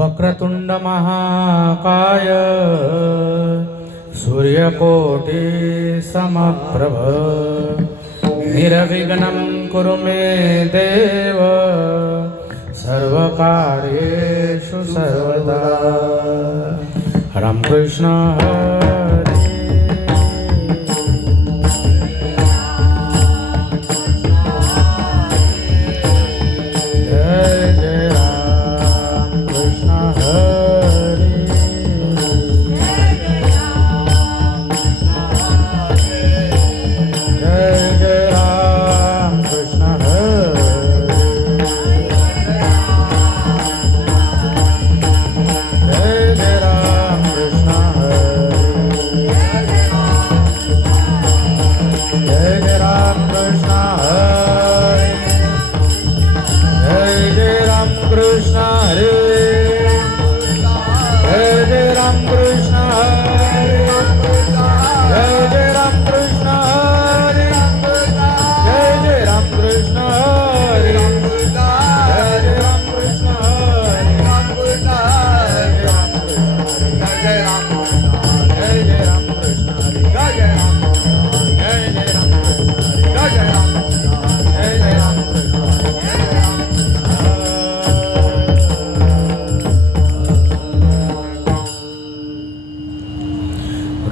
वक्रतुंड महाकाय सूर्यकोटि समप्रभ निर्विघ्नं कुरु मे देव सर्वकार्येषु सर्वदा। रामकृष्ण हरे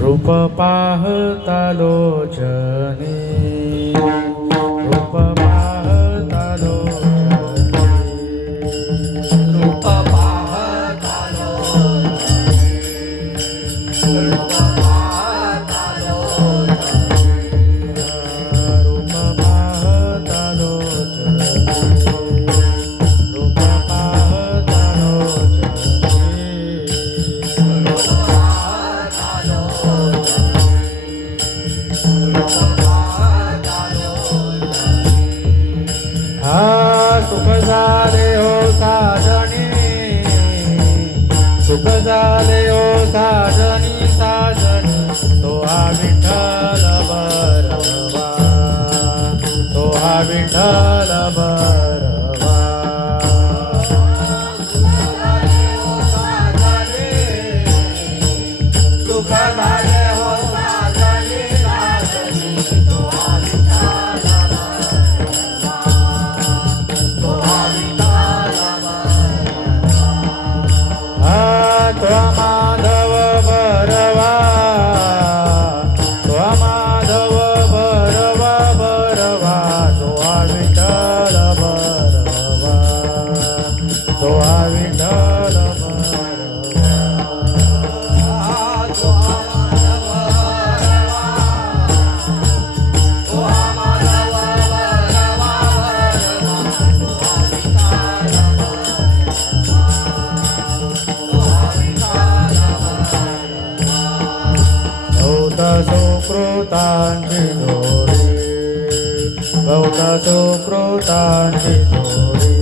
रूप पाहता लोचने रूप पाहता लोचने रूप पाहता लोचने रूप पाहता लोचने रूप पाहता लोचने रूप पाहता सुख झाले हो साजणी सुख झाले हो साजणी साजणी तो हा विठ्ठल बरवा तो हा विठ्ठल बरवा सुख झाले हो साजणी साजणी तो हा विठ्ठल तो माधव बरवा तो माधव बरवा बरवा तो विठ्ठल बरवा तो विठ्ठल सुकृतांची जोडी बहुत सुकृतांची जोडी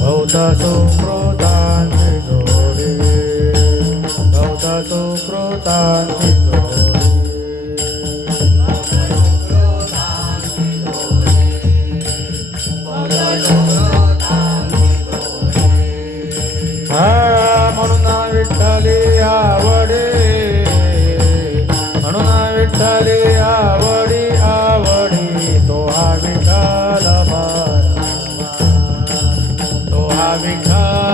बहुत सुकृतांची जोडी बहुत सुकृतांची जोडी म्हणून विठ्ठली आवडी म्हणून विठ्ठली आवडी आवडी तो हा विठ्ठल बरवा तो हा विठ्ठल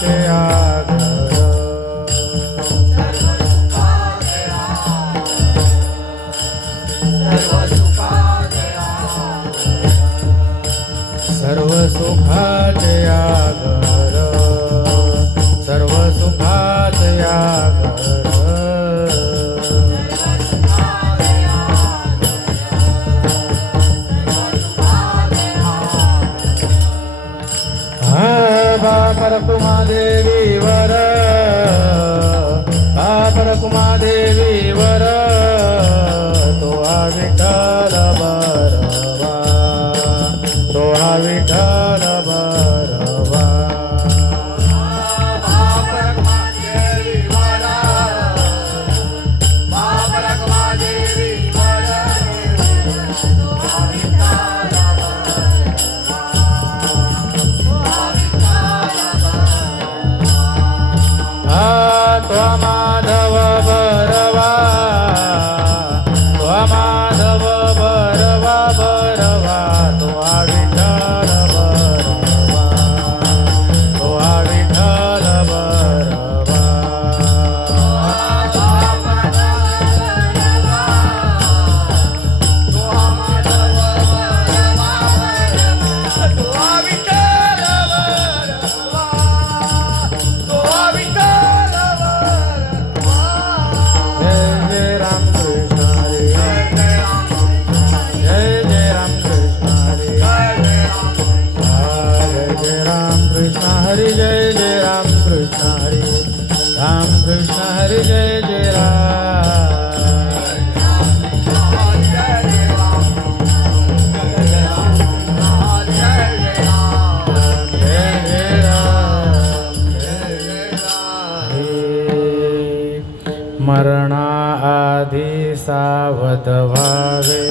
आगर सर्व सुखाचे आगर सर्व सुखाचे आगर कुमादेवीवर कुमादेवीवर तो विठ्ठल बरवा तो विठ्ठल बरवा माधव बरवा माधव बरवा बरवा तो विठ्ठल बरवा तो विठ्ठल बरवा हरि जय जय राम कृष्ण हरि राम कृष्ण हरि जय जय मरणा आधी सावध व्हावे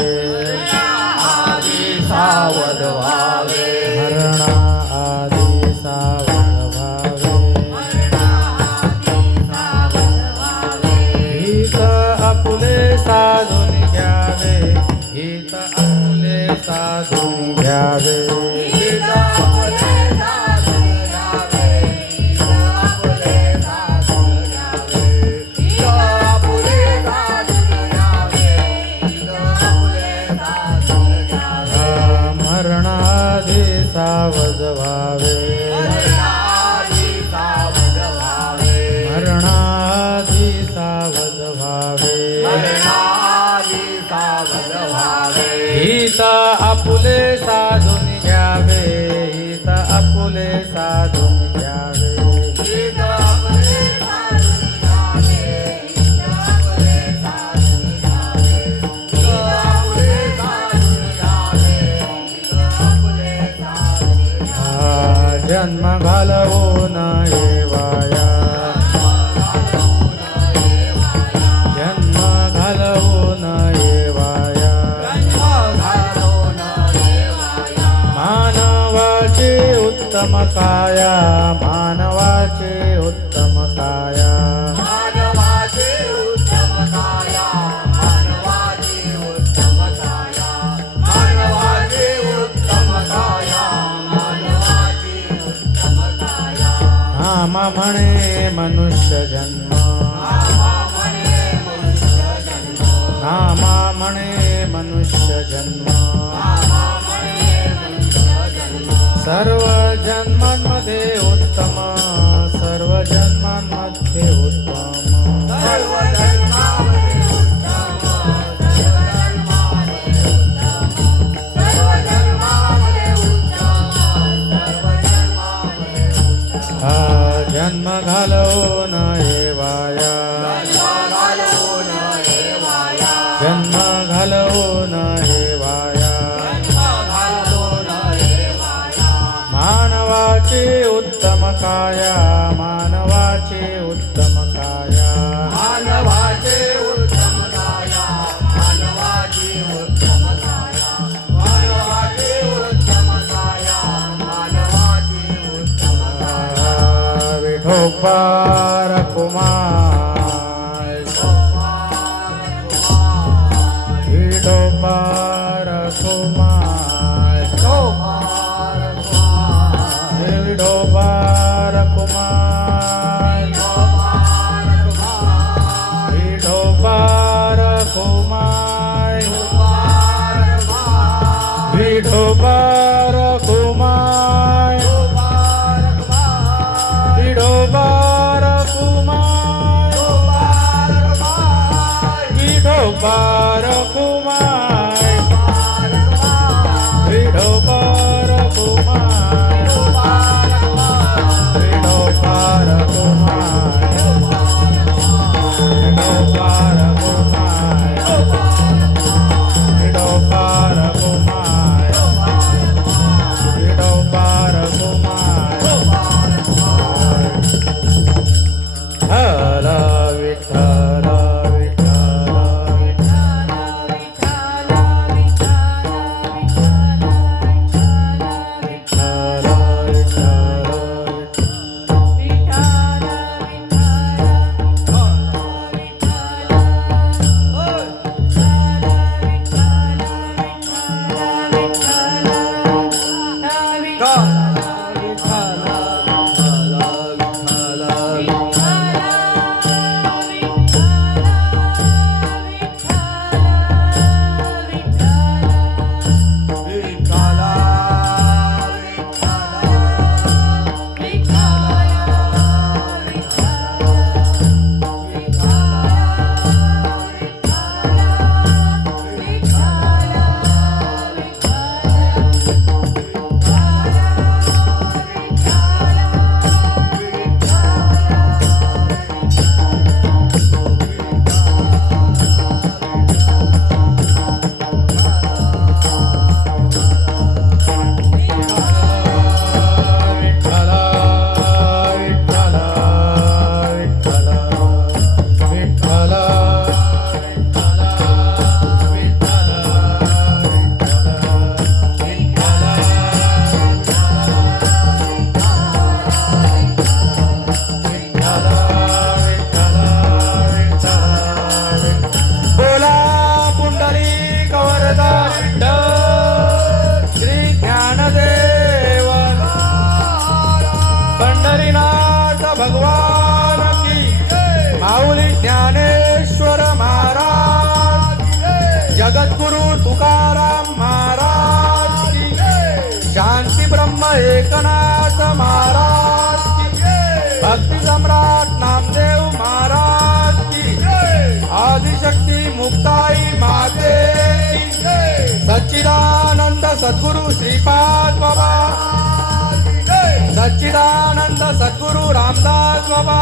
सावध व्हावे मरणा आधी सावध व्हावे हित आपुले साधून घ्यावे हित आपुले साधून घ्यावे सावध व्हावे मरणाधी सावध व्हावे हित आपुले साधून घ्यावे हित आपुले साधून घ्यावे जन्म घालवून येवाया जन्म घालवून येवाया मानवाचे उत्तम काया मानवाचे उत्तम काया नाम म्हणे मनुष्य जन्म नाम म्हणे मनुष्य जन्म सर्व जन्मांमध्ये उत्तम सर्व जन्मांमध्ये उत्तम जन्म घालवून येवाया जन्म घालवून येवाया मानवाचे उत्तम काया मानवाचे उत्तम काया मानवाचे उत्तम काया मानवाचे उत्तम काया मानवाचे उत्तम काया मानवाचे उत्तम काया विठोबार कुमार विठोबार कुमार विठोबार कुमार विठोबार कुमार विठोबार कुमार विठोबार कुमार विठोबार कुमार विठोबार कुमार विठोबार भगवान की माऊली ज्ञानेश्वर महाराज जगद्गुरु तुकाराम महाराज की शांती ब्रह्म एकनाथ महाराज की भक्ति सम्राट नामदेव महाराज की आदिशक्ति मुक्ताई माते की सच्चिदानंद सद्गुरु श्रीपाद बाबा सच्चिदानंद सद्गुरु रामदास बाबा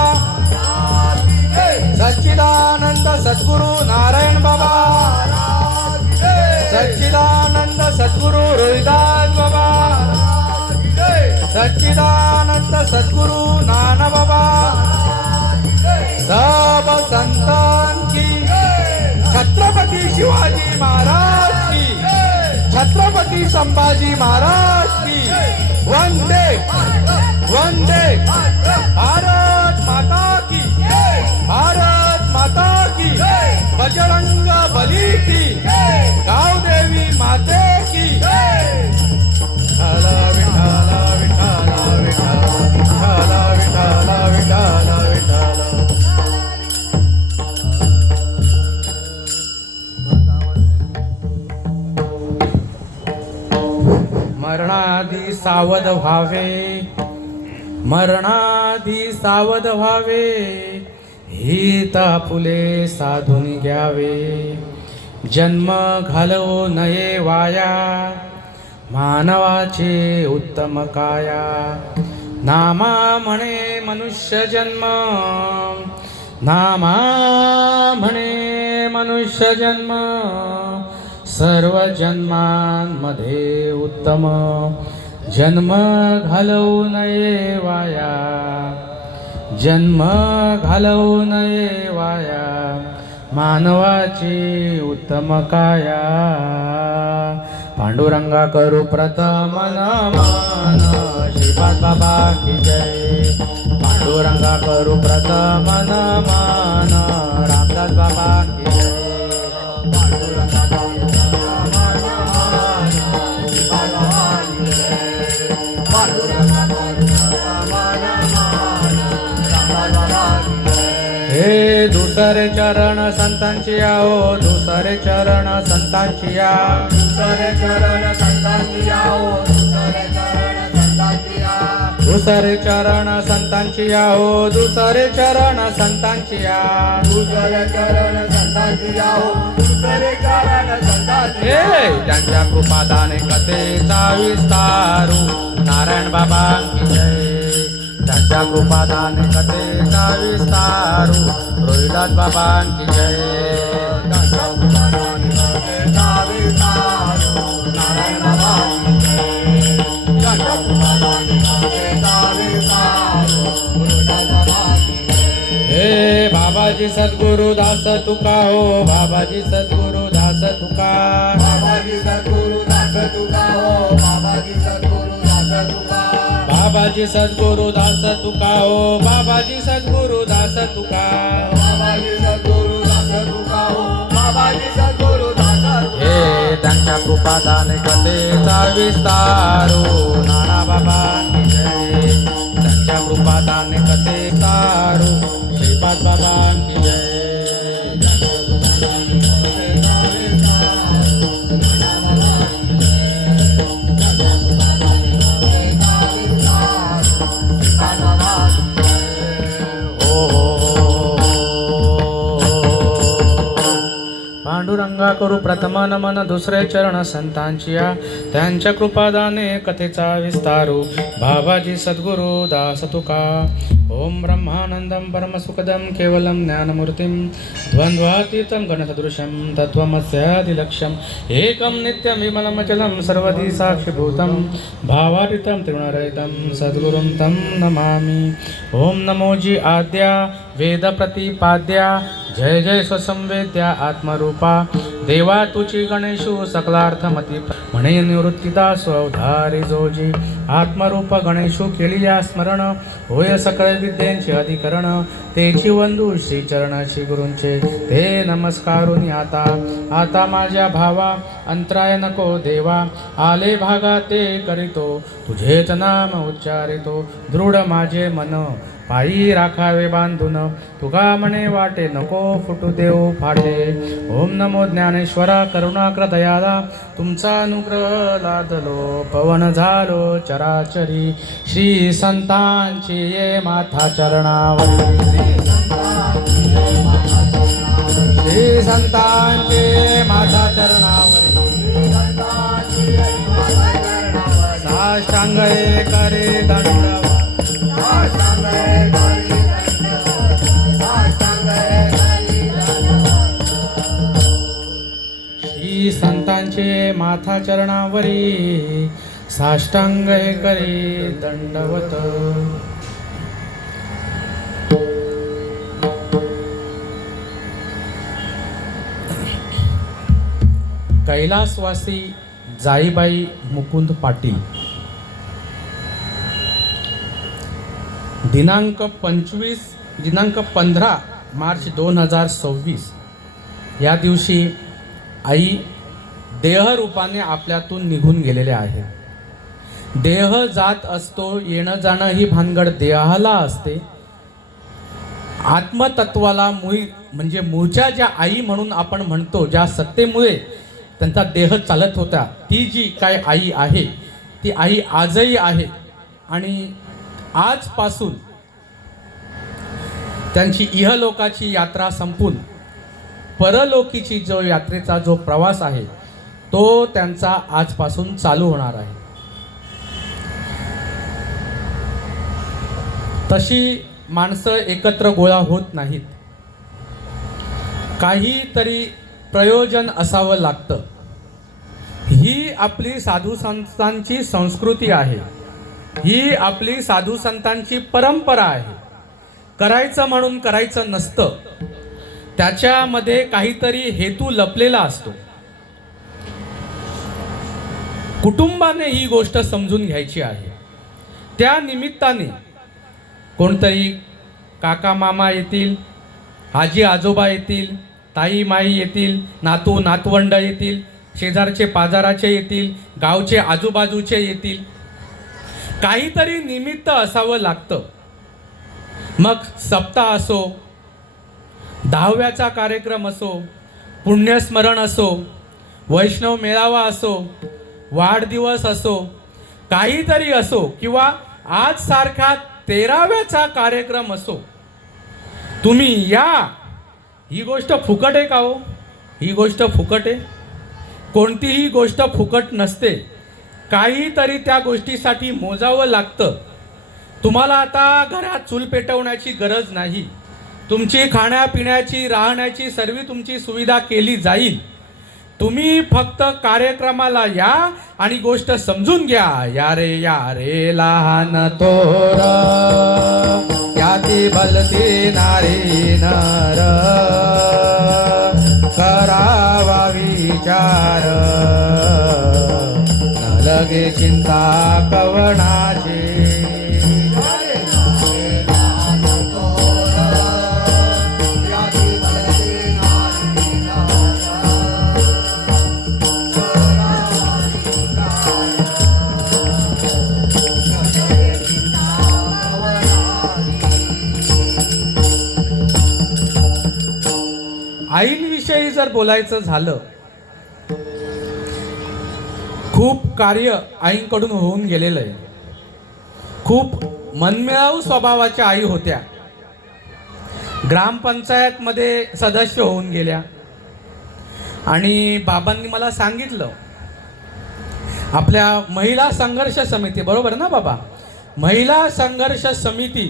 सच्चिदानंद सद्गुरु नारायण बाबा सच्चिदानंद सद्गुरु रोहिदास बाबा सच्चिदानंद सद्गुरु नाना बाबा सब संतान की छत्रपति शिवाजी महाराज की छत्रपति संभाजी महाराज की वंदे वंदे भारत माता की भारत माता की बजरंग बली की गाव देवी माते की विठाला विठाला विठाला विठाला विठाला विठाला विठाला मरणाधी सावध व्हावे मरणाधी सावध व्हावे हित फुले साधून घ्यावे जन्म घालवू नये वाया मानवाचे उत्तम काया नामा म्हणे मनुष्य जन्म नामा म्हणे मनुष्य जन्म सर्व जन्मांमध्ये उत्तम जन्म घालवू नये वाया जन्म घालवू नये वाया मानवाची उत्तम काया पांडुरंगा करू प्रथम नमन श्रीपाद बाबा की जय पांडुरंगा करू प्रथम नमन रामदास बाबा की जय हे दुसरे दुसरे चरण संतांची या हो दुसरे चरण संतांची या दुसरे चरण संतांची या हो दुसरे चरण संतांची या दुसरे चरण संतांची या हो दुसरे चरण संतांची या दुसरे चरण संतांची या हो दुसरे चरण संतांची या हे त्यांच्या कृपादाने कथेचा विस्तारू नारायण बाबांकी जय त्यांच्या कृपादाने कथेचा विस्तारू रोहिदास बाबांकी जय त्यांच्या कृपादाने कथेचा विस्तारू नारायण बाबांकी जय त्यांच्या कृपादाने कथेचा विस्तारू गुरुदास बाबांकी जय हे बाबाजी सद्गुरु दास तुका हो बाबाजी सद्गुरु दास तुका बाबाजी सद्गुरु दास तुका हो बाबाजी सद्गुरु दास तुका बाबाजी सद्गुरु दास तुका हो बाबाजी सद्गुरु दास तुका बाबाजी सद्गुरु दास तुका हो बाबाजी सद्गुरु दास तुका हे त्यांच्या कृपादाने कथेचा विस्तारू नाना बाबांनी जय त्यांच्या कृपादाने कथेचारू श्रीपाद बाबांनी जय पांडुरंगा करू प्रथम नमन दुसरे चरण संतांचिया त्यांच्या कृपादाने कथेचा विस्तारू बाबाजी सद्गुरु दास तुका ओम ब्रह्मानंदम परमसुखदम केवलम ज्ञानमूर्तिम द्वंद्वातीतं गणसदृशं तत्त्वमस्यादिलक्ष्यम् एकं नित्यं विमलमचलं सर्वधी साक्षिभूतं भावातीतं त्रिगुणरहितं सद्गुरुं तं नमामि ओम नमोजी आद्या वेद प्रतिपाद्या जय जय स्वसंवेद्या आत्मरूपा देवा तुची गणेशू सकलार्थमती म्हणे निवृत्तीदा स्वधारी जोजी आत्मरूप गणेशू केलिया स्मरण होय सकळ विद्यांचे अधिकरण तेची वंदू श्री चरणाची गुरूंचे ते नमस्कारुनी आता माझ्या भावा अंतराय नको देवा आले भागा ते करीतो तुझेच नाम उच्चारितो दृढ माझे मन पायी राखावे बांधून तुका म्हणे वाटे नको फुटू देऊ फाटे ओम नमो ज्ञानेश्वरा करुणाकर दयाला तुमचा अनुग्रह लादलो पवन झालो चराचरी श्री संतांची ये माथा चरणावरी श्री संतांची ये माथा चरणावरी साष्टांग करे दंडवत श्री संतांचे माथा चरणावरी साष्टांग करी दंडवत कैलासवासी जाईबाई मुकुंद पाटील दिनांक 15 मार्च 2026 या दिवशी आई देहरूपाने आपल्यातून निघून गेलेले आहे. देह जात असतो, येणं जाणं ही भानगड देहाला असते. आत्मतत्वाला म्हणजे मूळच्या ज्या आई म्हणून आपण म्हणतो, ज्या सत्तेमुळे त्यांचा देह चालत होता, ती जी काय आई आहे ती आई आजही आहे. आणि आजपासून त्यांची इहलोकाची यात्रा संपून परलोकीची जो यात्रेचा जो प्रवास आहे तो त्यांचा आजपासून चालू होणार आहे. तशी माणसं एकत्र गोळा होत नाहीत, काहीतरी प्रयोजन असावं लागतं. ही आपली साधू संतांची संस्कृती आहे, ही आपली साधू संतांची परंपरा आहे. करायचं म्हणून करायचं नसतं, त्याच्यामध्ये काहीतरी हेतू लपलेला असतो. कुटुंबाने ही गोष्ट समजून घ्यायची आहे. त्या निमित्ताने कोणतरी काका मामा येतील, आजी आजोबा येतील, ताई माई येतील, नातू नातवंड येतील, शेजारचे पाजाराचे येतील, गावचे आजूबाजूचे येतील. काहीतरी निमित्त असावं लागतं. मग सप्ताह असो, दहाव्याचा कार्यक्रम असो, पुण्यस्मरण असो, वैष्णव मेळावा असो, वाढदिवस असो, काहीतरी असो, किंवा आज सारखा 13व्याचा कार्यक्रम असो, तुम्ही या. ही गोष्ट फुकट आहे का हो? ही गोष्ट फुकट आहे? कोणतीही गोष्ट फुकट नसते. काहीतरी त्या गोष्टीसाठी मोजावं लागतं. तुम्हाला आता घरात चूल पेटवण्याची गरज नाही. तुमची खाण्यापिण्याची, राहण्याची सर्व तुमची सुविधा केली जाईल. तुम्ही फक्त कार्यक्रमाला या आणि गोष्ट समजून घ्या. या रे लहान थोर, याती भलती नारी नर, करावा विचार, न लगे चिंता कवनाची. आईविषयी जर बोलायचं झालं, खूप कार्य आईंकडून होऊन गेलेलं आहे. खूप मनमिळाऊ स्वभावाच्या आई होत्या. ग्रामपंचायतमध्ये सदस्य होऊन गेल्या. आणि बाबांनी मला सांगितलं, आपल्या महिला संघर्ष समिती, बरोबर ना बाबा, महिला संघर्ष समिती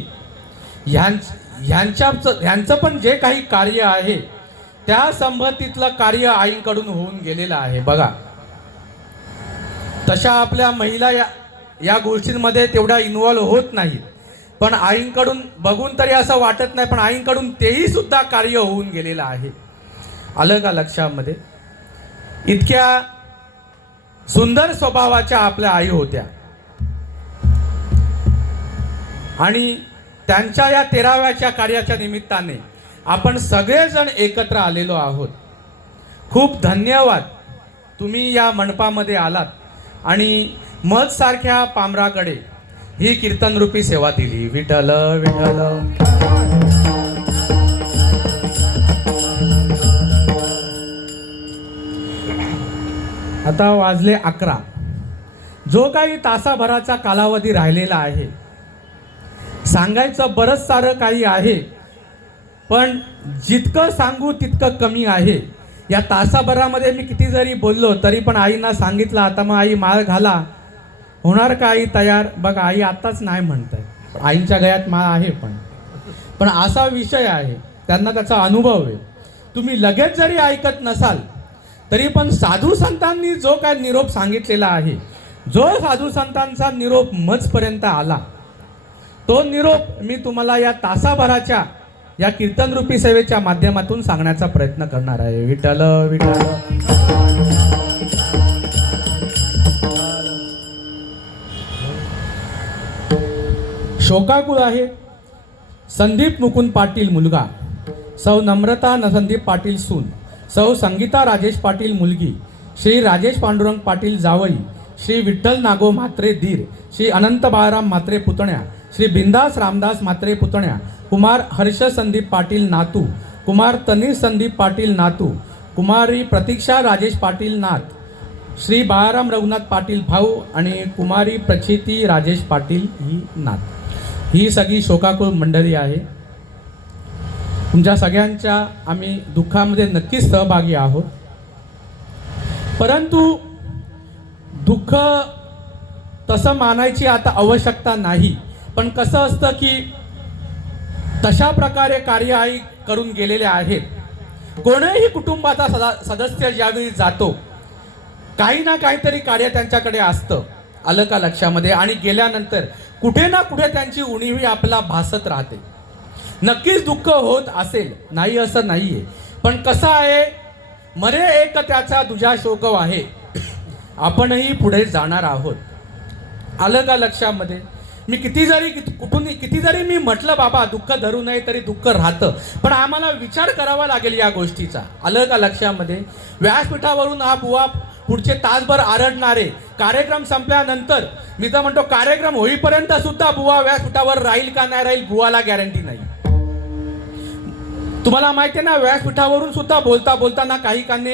ह्यांचं पण जे काही कार्य आहे त्या संबंधितलं कार्य आईंकडून होऊन गेलेलं आहे. बघा, तशा आपल्या महिला या गोष्टींमध्ये तेवढा इन्व्हॉल्व होत नाहीत, पण आईंकडून बघून तरी असं वाटत नाही, पण आईंकडून तेही सुद्धा कार्य होऊन गेलेलं आहे. आलं का लक्षामध्ये? इतक्या सुंदर स्वभावाच्या आपल्या आई होत्या. आणि त्यांच्या या 13व्याच्या कार्याच्या निमित्ताने आपण सगळेजण एकत्र आलेलो आहोत. खूप धन्यवाद, तुम्ही या मंडपामध्ये आलात आणि मध सारख्या पामराकडे ही कीर्तनरूपी सेवा दिली. विठ्ठल विठ्ठल. आता वाजले 11. जो काही तासाभराचा कालावधी राहिलेला आहे, सांगायचं बरंच सारं काही आहे, पण जितकं सांगू तितकं कमी आहे. या तासाभरामध्ये मी किती जरी बोललो तरी पण आईंना सांगितलं, आता मग आई माळ घाला, होणार का आई तयार? बघा, आई आत्ताच नाही म्हणताय. आईंच्या गळ्यात माळ आहे, पण असा विषय आहे, त्यांना त्याचा अनुभव आहे. तुम्ही लगेच जरी ऐकत नसाल तरी पण साधू संतांनी जो काय निरोप सांगितलेला आहे, जो साधू संतांचा निरोप मजपर्यंत आला, तो निरोप मी तुम्हाला या तासाभराच्या या कीर्तनरूपी सेवेच्या माध्यमातून सांगण्याचा प्रयत्न करणार आहे. विठ्ठल विठ्ठल. शोकाकुळ आहे. संदीप मुकुंद पाटील मुलगा, सौ नम्रता संदीप पाटील सून, सौ संगीता राजेश पाटील मुलगी, श्री राजेश पांडुरंग पाटील जावई, श्री विठ्ठल नागो म्हात्रे दीर, श्री अनंत बाळराम म्हात्रे पुतण्या, श्री बिंदास रामदास म्हात्रे पुतण्या, कुमार हर्ष संदीप पाटील नातू, कुमार तनीर संदीप पाटील नातू, कुमारी प्रतीक्षा राजेश पाटील नात, श्री बाळाराम रघुनाथ पाटील भाऊ आणि कुमारी प्रचिती राजेश पाटील ही नात. ही सगळी शोकाकुळ मंडळी आहे. तुमच्या सगळ्यांच्या आम्ही दुःखामध्ये नक्कीच सहभागी आहोत. परंतु दुःख तसं मानायची आता आवश्यकता नाही. पण कसं असतं की तशा प्रकारे कार्य आई करून गेलेले आहेत. कोणीही कुटुंबाचा सदस्य ज्यावेळी जातो, काही ना काहीतरी कार्य त्यांच्याकडे असतं. आलं का लक्षामध्ये? आणि गेल्यानंतर कुठे ना कुठे त्यांची उणीव आपल्याला भासत राहते. नक्कीच दुःख होत असेल, नाही असं नाहीये, पण कसं आहे, मरे एक त्याचा तुझ्या शोक आहे, आपणही पुढे जाणार आहोत. आलं का लक्षामध्ये? मी किती जरी मी म्हटलं बाबा दुःख धरू नये तरी दुःख राहतं, पण आम्हाला विचार करावा लागेल या गोष्टीचा. आलं का लक्षामध्ये? व्यासपीठावरून हा बुवा पुढचे तासभर आरडणारे, कार्यक्रम संपल्यानंतर मी तर म्हणतो कार्यक्रम होईपर्यंत सुद्धा बुवा व्यासपीठावर राहील का नाही राहील बुवाला गॅरंटी नाही. तुम्हाला माहिती आहे ना, व्यासपीठावरून सुद्धा बोलता बोलताना काही काने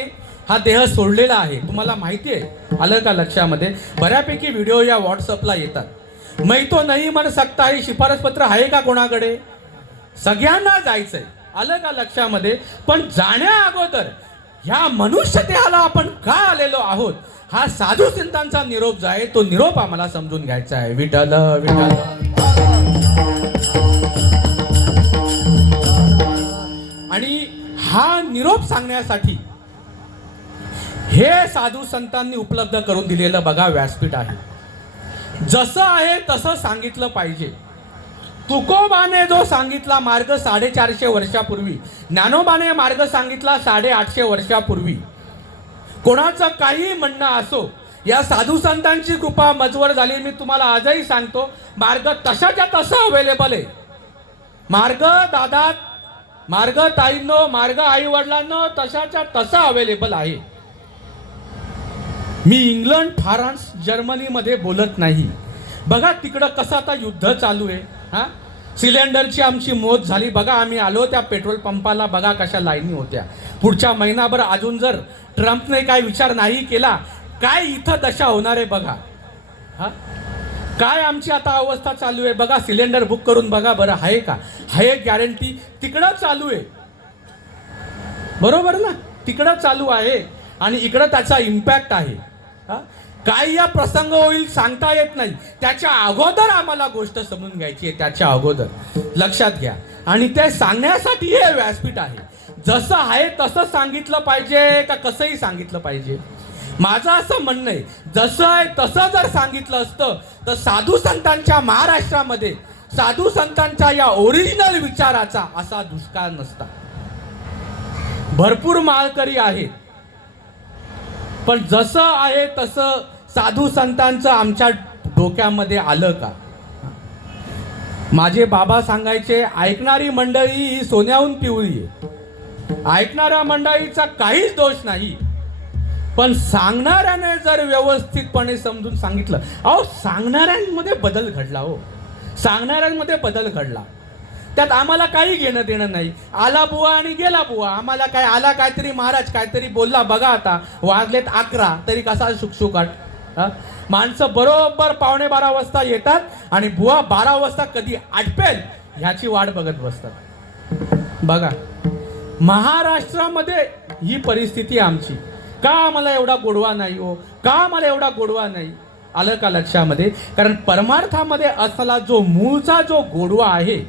हा देह सोडलेला आहे. तुम्हाला माहिती आहे, आलं का लक्षामध्ये? बऱ्यापैकी व्हिडिओ या व्हॉट्सअपला येतात. मै तो नाही म्हण सकता, ही शिफारस पत्र आहे का कोणाकडे? सगळ्यांना जायचंय, आलं का लक्षामध्ये? पण जाण्या अगोदर ह्या मनुष्य देहाला आपण का आलेलो आहोत, हा साधू संतांचा निरोप जो आहे तो निरोप आम्हाला समजून घ्यायचा आहे. विठ्ठल विठ्ठल. आणि हा निरोप सांगण्यासाठी हे साधू संतांनी उपलब्ध करून दिलेलं बघा व्यासपीठ आहे. जसं आहे तसं सांगितलं पाहिजे. तुकोबाने जो सांगितला मार्ग 450 वर्षापूर्वी, ज्ञानोबाने मार्ग सांगितला 850 वर्षापूर्वी. कोणाचं काही म्हणणं असो, या साधू संतांची कृपा मजवर झाली. मी तुम्हाला आजही सांगतो, मार्ग तशाच्या तसा अवेलेबल आहे. मार्ग दादा, मार्ग ताईंनो, मार्ग आई वडिलांनो तशाच्या तसा अवेलेबल आहे. मी इंग्लंड, फ्रान्स, जर्मनीमध्ये बोलत नाही. बघा तिकडं कसं आता युद्ध चालू आहे. हा, सिलेंडरची आमची मोज झाली. बघा आम्ही आलो त्या पेट्रोल पंपाला, बघा कशा लाईनी होत्या. पुढच्या महिनाभर अजून जर ट्रम्पने काय विचार नाही केला, काय इथं दशा होणार आहे बघा. हा, काय आमची आता अवस्था चालू आहे बघा. सिलेंडर बुक करून बघा बरं, आहे का? आहे गॅरंटी? तिकडं चालू आहे, बरोबर ना? तिकडं चालू आहे आणि इकडं त्याचा इम्पॅक्ट आहे. काय या प्रसंग होईल सांगता येत नाही. त्याच्या अगोदर आम्हाला गोष्ट समजून घ्यायची आहे, त्याच्या अगोदर लक्षात घ्या. आणि ते सांगण्यासाठी हे व्यासपीठ आहे. जसं आहे तसं सांगितलं पाहिजे का कसंही सांगितलं पाहिजे? माझं असं म्हणणं आहे, जसं आहे तसं जर सांगितलं असतं तर साधू संतांच्या महाराष्ट्रामध्ये, साधू संतांच्या या ओरिजिनल विचाराचा असा दुष्काळ नसता. भरपूर माळकरी आहेत, पण जसं आहे तसं साधू संतांचं आमच्या डोक्यामध्ये आलं का? माझे बाबा सांगायचे, ऐकणारी मंडळी ही सोन्याहून पिवळी आहे. ऐकणाऱ्या मंडळीचा काहीच दोष नाही, पण सांगणाऱ्याने जर व्यवस्थितपणे समजून सांगितलं. अहो, सांगणाऱ्यांमध्ये बदल घडला. हो, सांगणाऱ्यांमध्ये बदल घडला. त्यात आम्हाला काही घेणं देणं नाही. आला बुवा आणि गेला बुवा. आम्हाला काय आला, काहीतरी महाराज काहीतरी बोलला. बघा आता वाजलेत 11 तरी कसा शुकशुकाट. माणसं बरोबर 11:15 वाजता येतात आणि बुवा 12 वाजता कधी आटपेल ह्याची वाट बघत बसतात. बघा महाराष्ट्रामध्ये ही परिस्थिती आमची. का आम्हाला एवढा गोडवा नाही हो? का आम्हाला एवढा गोडवा नाही? आलं का लक्षामध्ये? कारण परमार्थामध्ये असला जो मूळचा जो गोडवा आहे,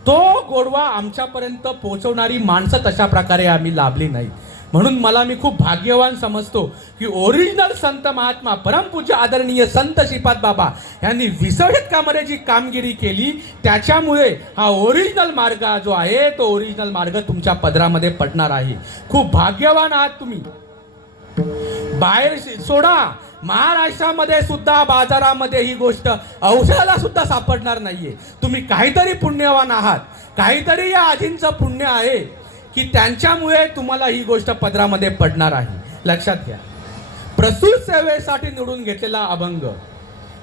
तो गोडवा आमच्यापर्यंत पोहोचवणारी माणसं तशा प्रकारे आम्ही लाभली नाही. म्हणून मी खूप भाग्यवान समजतो की ओरिजिनल संत महात्मा परमपूज्य आदरणीय संत श्रीपाद बाबा यांनी विसर्जितकामध्ये जी कामगिरी केली, त्याच्यामुळे हा ओरिजिनल मार्ग जो आहे तो ओरिजिनल मार्ग तुमच्या पदरामध्ये पडणार आहे. खूप भाग्यवान आहात तुम्ही. बाहेर सोडा, महाराष्ट्रामध्ये सुद्धा बाजारामध्ये ही गोष्ट औषधाला सुद्धा सापडणार नाहीये. तुम्ही काहीतरी पुण्यवान आहात, काहीतरी या आजींचं पुण्य आहे की त्यांच्यामुळे तुम्हाला ही गोष्ट पदरामध्ये पडणार आहे. लक्षात घ्या. प्रसूत सेवेसाठी निवडून घेतलेला अभंग,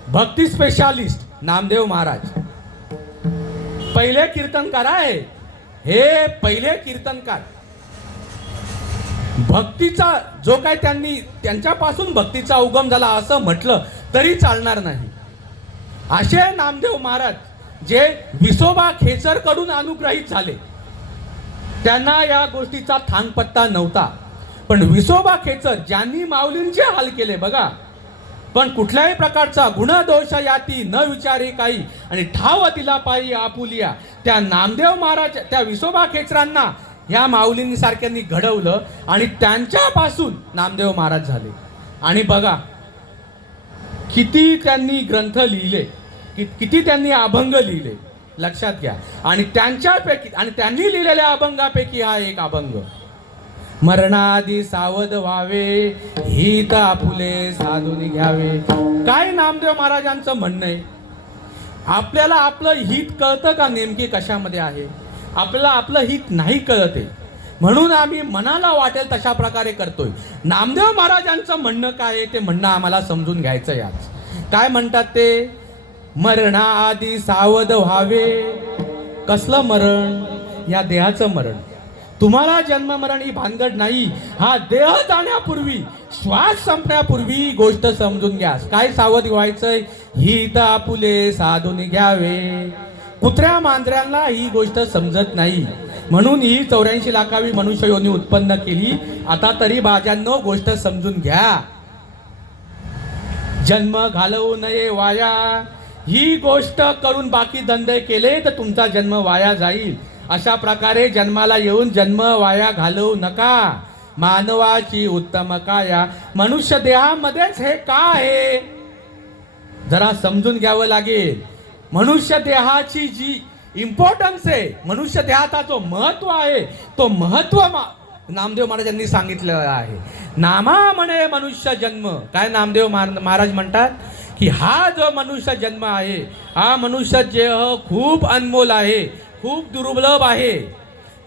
भक्ती स्पेशालिस्ट नामदेव महाराज पहिले कीर्तनकार आहे. हे पहिले कीर्तनकार. भक्तीचा जो काय त्यांच्यापासून भक्तीचा उगम झाला असं म्हटलं तरी चालणार नाही. असे नामदेव महाराज जे विसोबा खेचर कडून अनुग्रहित झाले, त्यांना या गोष्टीचा थांगपत्ता नव्हता. पण विसोबा खेचर ज्यांनी माऊलींचे हाल केले बघा, पण कुठल्याही प्रकारचा गुणदोष याती न विचारी काही आणि ठाव तिला पायी आपुलिया, त्या नामदेव महाराज त्या विसोबा खेचरांना या माऊलींसारख्यांनी घडवलं आणि त्यांच्यापासून नामदेव महाराज झाले. आणि बघा किती त्यांनी ग्रंथ लिहिले, किती त्यांनी अभंग लिहिले. लक्षात घ्या. आणि त्यांच्यापैकी आणि त्यांनी लिहिलेल्या अभंगापैकी हा एक अभंग, मरणादी सावध व्हावे हित आपुले साधून घ्यावे. काय नामदेव महाराजांचं म्हणणं आहे? आपल्याला आपलं हित कळतं का नेमकी कशामध्ये आहे? आपल्याला आपलं हित नाही कळते, म्हणून आम्ही मनाला वाटेल तशा प्रकारे करतोय. नामदेव महाराजांचं म्हणणं काय आहे ते म्हणणं आम्हाला समजून घ्यायचं आहे. आज काय म्हणतात ते? मरणाआधी सावध व्हावे. कसलं मरण? या देहाचं मरण. तुम्हाला जन्म मरण ही भानगड नाही. हा देह जाण्यापूर्वी, श्वास संपण्यापूर्वी ही गोष्ट समजून घ्या. काय सावध व्हायचंय? हित आपुले साधून घ्यावे. कुत्र्या मांजऱ्यांना ही गोष्ट समजत नाही, म्हणून ही 84 लाखावी मनुष्य योनी उत्पन्न केली. आता तरी बाजांनो गोष्ट समजून घ्या. जन्म घालवू नये वाया. ही गोष्ट करून बाकी धंदे केले तर तुमचा जन्म वाया जाईल. अशा प्रकारे जन्माला येऊन जन्म वाया घालवू नका. मानवाची उत्तम काया. मनुष्य देहामध्येच हे का आहे जरा समजून घ्यावं लागेल. मनुष्य देहाची जी इम्पॉर्टन्स आहे, मनुष्य देहाचा जो महत्व आहे, तो महत्व नामदेव महाराजांनी सांगितलेलं आहे. नामा म्हणे मनुष्य जन्म. काय नामदेव महाराज म्हणतात की हा जो मनुष्य जन्म आहे, हा मनुष्य देह खूप अनमोल आहे, खूप दुर्लभ आहे.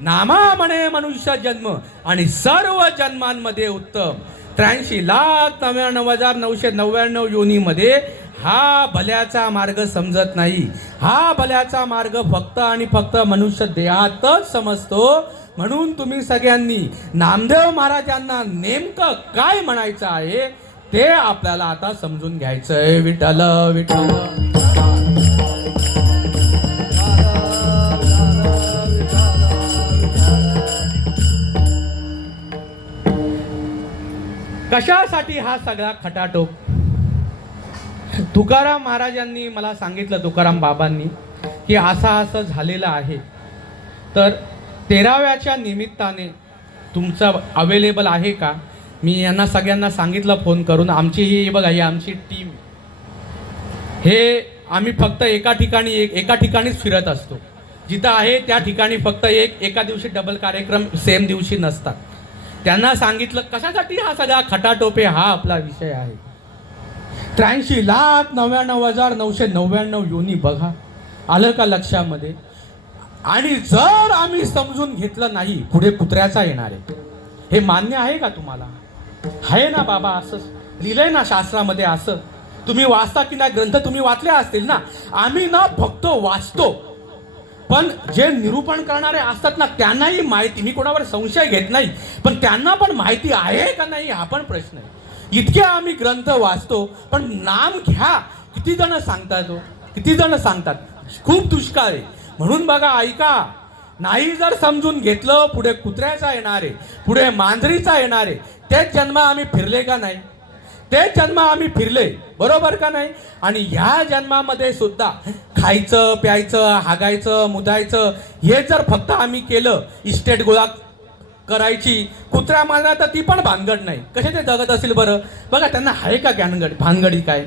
नामा म्हणे मनुष्य जन्म आणि सर्व जन्मांमध्ये उत्तम. 83,99,999 योनीमध्ये हा भल्याचा मार्ग समजत नाही. हा भल्याचा मार्ग फक्त आणि फक्त मनुष्य देहातच समजतो. म्हणून तुम्ही सगळ्यांनी नामदेव महाराजांना नेमकं काय म्हणायचं आहे ते आपल्याला आता समजून घ्यायचंय. विठ्ठल विठ्ठल. कशासाठी हा सगळा खटाटोप? तुकाराम महाराजांनी मला सांगितलं, तुकाराम बाबांनी, की असं झालेलं आहे. तर 13व्याच्या निमित्ताने तुमचं अवेलेबल आहे का? मी यांना सगळ्यांना सांगितलं फोन करून. आमची ही बघा, ही आमची टीम, हे आम्ही फक्त एका ठिकाणीच फिरत असतो. जिथं आहे त्या ठिकाणी फक्त एका दिवशी डबल कार्यक्रम सेम दिवशी नसतात. त्यांना सांगितलं कशासाठी हा सगळा खटाटोपे, हा आपला विषय आहे. 83,99,999 योनी बघा. आलं का लक्षामध्ये? आणि जर आम्ही समजून घेतलं नाही, पुढे कुत्र्याचा येणार आहे. हे मान्य आहे का तुम्हाला? आहे ना बाबा? असं लिहिलंय ना शास्त्रामध्ये. असं तुम्ही वाचता की नाही? ग्रंथ तुम्ही वाचले असतील ना. आम्ही ना फक्त वाचतो, पण जे निरूपण करणारे असतात ना त्यांनाही माहिती. मी कोणावर संशय घेत नाही, पण त्यांना पण माहिती आहे का नाही हा पण प्रश्न आहे. इतके आम्ही ग्रंथ वाचतो, पण नाम घ्या किती जण सांगतात? किती जण सांगतात? खूप दुष्काळ आहे. म्हणून बघा, ऐका, नाही जर समजून घेतलं, पुढे कुत्र्याचा येणार आहे, पुढे मांजरीचा येणार आहे. तेच जन्म आम्ही फिरले का नाही? तेच जन्म आम्ही फिरले, बरोबर का नाही? आणि ह्या जन्मामध्ये सुद्धा खायचं, प्यायचं, हागायचं, मुदायचं हे जर फक्त आम्ही केलं, इस्टेट गोळा करायची, कुत्र्या मारणार तर ती पण भानगड नाही. कसे ते जगत असेल बरं? बघा, त्यांना आहे का भानगडी काय?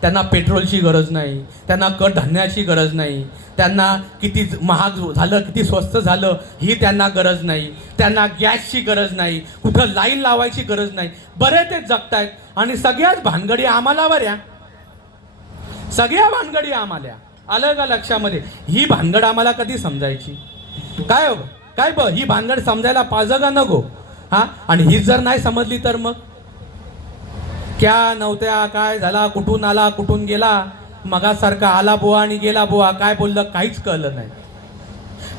त्यांना पेट्रोलची गरज नाही, त्यांना कडधान्याची गरज नाही, त्यांना किती महाग झालं, किती स्वस्त झालं ही त्यांना गरज नाही, त्यांना गॅसची गरज नाही, कुठं लाईन लावायची गरज नाही. बरे ते जगतायत. आणि सगळ्याच भानगडी आम्हाला बऱ्या, सगळ्या भानगडी आम्हाला. आलं का लक्षामध्ये? ही भानगड आम्हाला कधी समजायची? काय ही भानगड समजायला पाहिजे का नको? आणि ही जर नाही समजली तर मग क्या नव्हत्या, काय झाला, कुठून आला, कुठून गेला, मगासारखा आला बुवा आणि गेला बुवा, काय बोललं काहीच कळलं नाही.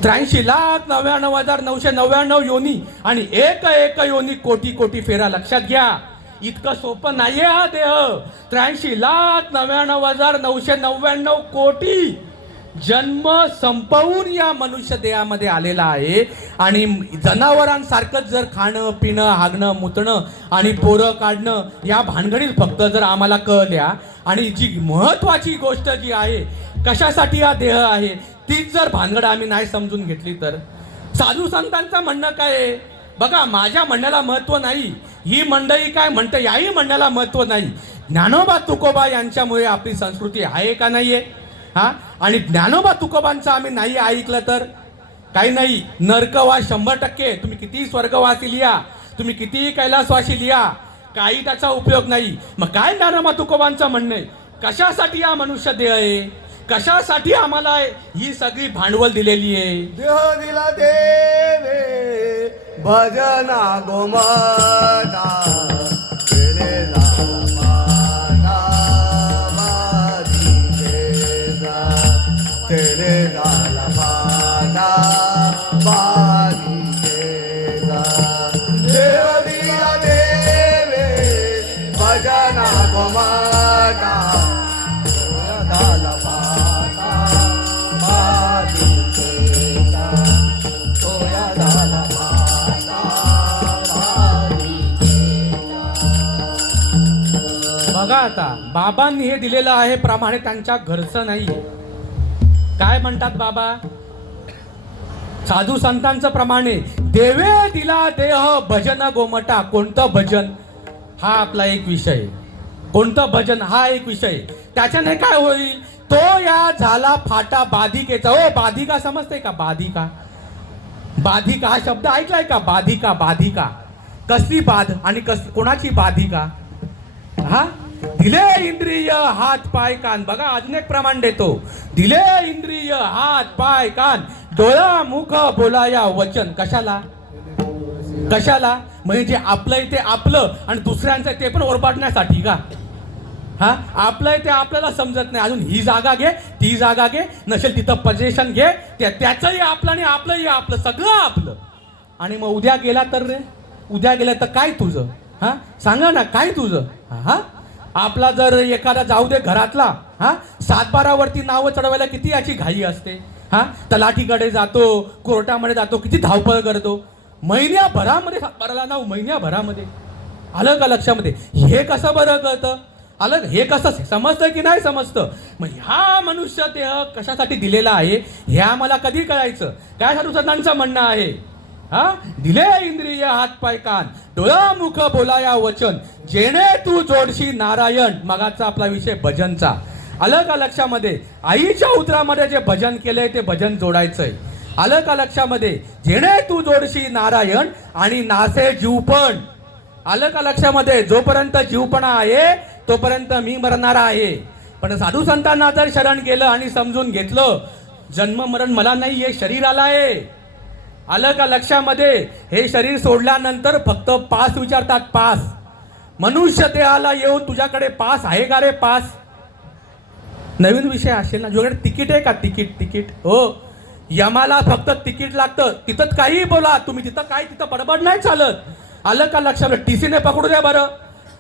83,99,999 योनी आणि एक योनी कोटी कोटी फेरा. लक्षात घ्या, इतकं सोपं नाहीये हा देह. 83,99,999 कोटी जन्म संपवून या मनुष्य देहामध्ये आलेला आहे. आणि जनावरांसारखंच जर खाणं, पिणं, हागणं, मुतणं आणि पोरं काढणं या भानगडीत फक्त जर आम्हाला कळल्या, आणि जी महत्वाची गोष्ट जी आहे, कशासाठी हा देह आहे, तीच जर भानगड आम्ही नाही समजून घेतली तर साधू संतांचं म्हणणं काय आहे? बघा, माझ्या म्हणण्याला महत्व नाही, ही मंडळी काय म्हणते याही म्हणण्याला महत्व नाही. ज्ञानोबा तुकोबा यांच्यामुळे आपली संस्कृती आहे का नाहीये? आणि ज्ञानोबा तुकोबांचं आम्ही नाही ऐकलं तर काही नाही. नरकवास 100%. तुम्ही किती स्वर्गवासी लिहा, तुम्ही किती कैलासवासी लिहा, काही त्याचा उपयोग नाही. मग काय ज्ञानोबा तुकोबांचं म्हणणं आहे? कशासाठी हा मनुष्य देह आहे? कशासाठी आम्हाला ही सगळी भांडवल दिलेली आहे? देह दिला देवे भजना गोमाता तेरे लाल माता बारी बाबांनी हे दिलेलं आहे प्रमाणे त्यांच्या घरचं नाहीये. काय म्हणतात बाबा? साधू संतांचं प्रमाणे देवे दिला देह भजन गोमटा. कोणतं भजन हा आपला एक विषय, कोणतं भजन हा एक विषय. त्याच्याने काय होईल? तो या झाला फाटा बाधिकेचा. ओ बाधिका समजते का? बाधिका, बाधिका हा शब्द ऐकलाय का? बाधिका, बाधिका कसली बाध आणि कोणाची बाधिका? हा दिले इंद्रिय हात पाय कान. बघा अजून एक प्रमाण देतो. दिले इंद्रिय हात पाय कान डोळा मुख बोलाया वचन. कशाला? कशाला? म्हणजे आपलं इथे आपलं आणि दुसऱ्यांचं ते पण ओरबाडण्यासाठी का? हा आपलं ते आपल्याला समजत नाही. अजून ही जागा घे, ती जागा घे, नसेल तिथं पोझिशन घे, त्याचंही आपलं आणि आपलंही आपलं, सगळं आपलं. आणि मग उद्या गेला तर रे, उद्या गेला तर काय तुझं? हा सांगा ना, काय तुझं? हा आपला जर एखादा जाऊ दे घरातला, हा 7-12 वरती नावं चढवायला किती याची घाई असते. हा तलाठीकडे जातो, कोर्टामध्ये जातो, किती धावपळ करतो. महिन्याभरामध्ये 7-12 नाव, महिन्याभरामध्ये. आलं का लक्षामध्ये? हे कसं बरं कळतं? आलं हे कसं समजतं की नाही समजतं? मग ह्या मनुष्य देह कशासाठी दिलेला आहे हे आम्हाला कधी कळायचं? काय साधू संतांचं म्हणणं आहे? हा दिले इंद्रिय हात पाय कान डोळा मुख बोलाया वचन जेणे तू जोडशी नारायण. मगाचा आपला विषय भजनचा. आलं का लक्षामध्ये? आईच्या उदरामध्ये जे भजन केलंय ते भजन जोडायचंय. आलं का लक्षामध्ये? जेणे तू जोडशी नारायण आणि नासे जीवपण. आलं का लक्षामध्ये? जोपर्यंत जीवपणा आहे तोपर्यंत मी मरणार आहे. पण साधू संतांना जर शरण गेलं आणि समजून घेतलं जन्म मरण मला नाही, हे शरीराला आहे. आलं का लक्षामध्ये? हे शरीर सोडल्यानंतर फक्त पास विचारतात. पास मनुष्य देहाला येऊन तुझ्याकडे पास आहे का रे? पास नवीन विषय असेल ना. तुझ्याकडे तिकीट आहे का? Ticket, ticket. हो यमाला फक्त तिकीट लागतं. तिथं काही बोला तुम्ही, तिथं काय, तिथं बडबड नाही चालत. आलं का लक्षात? टीसीने पकडू द्या बरं.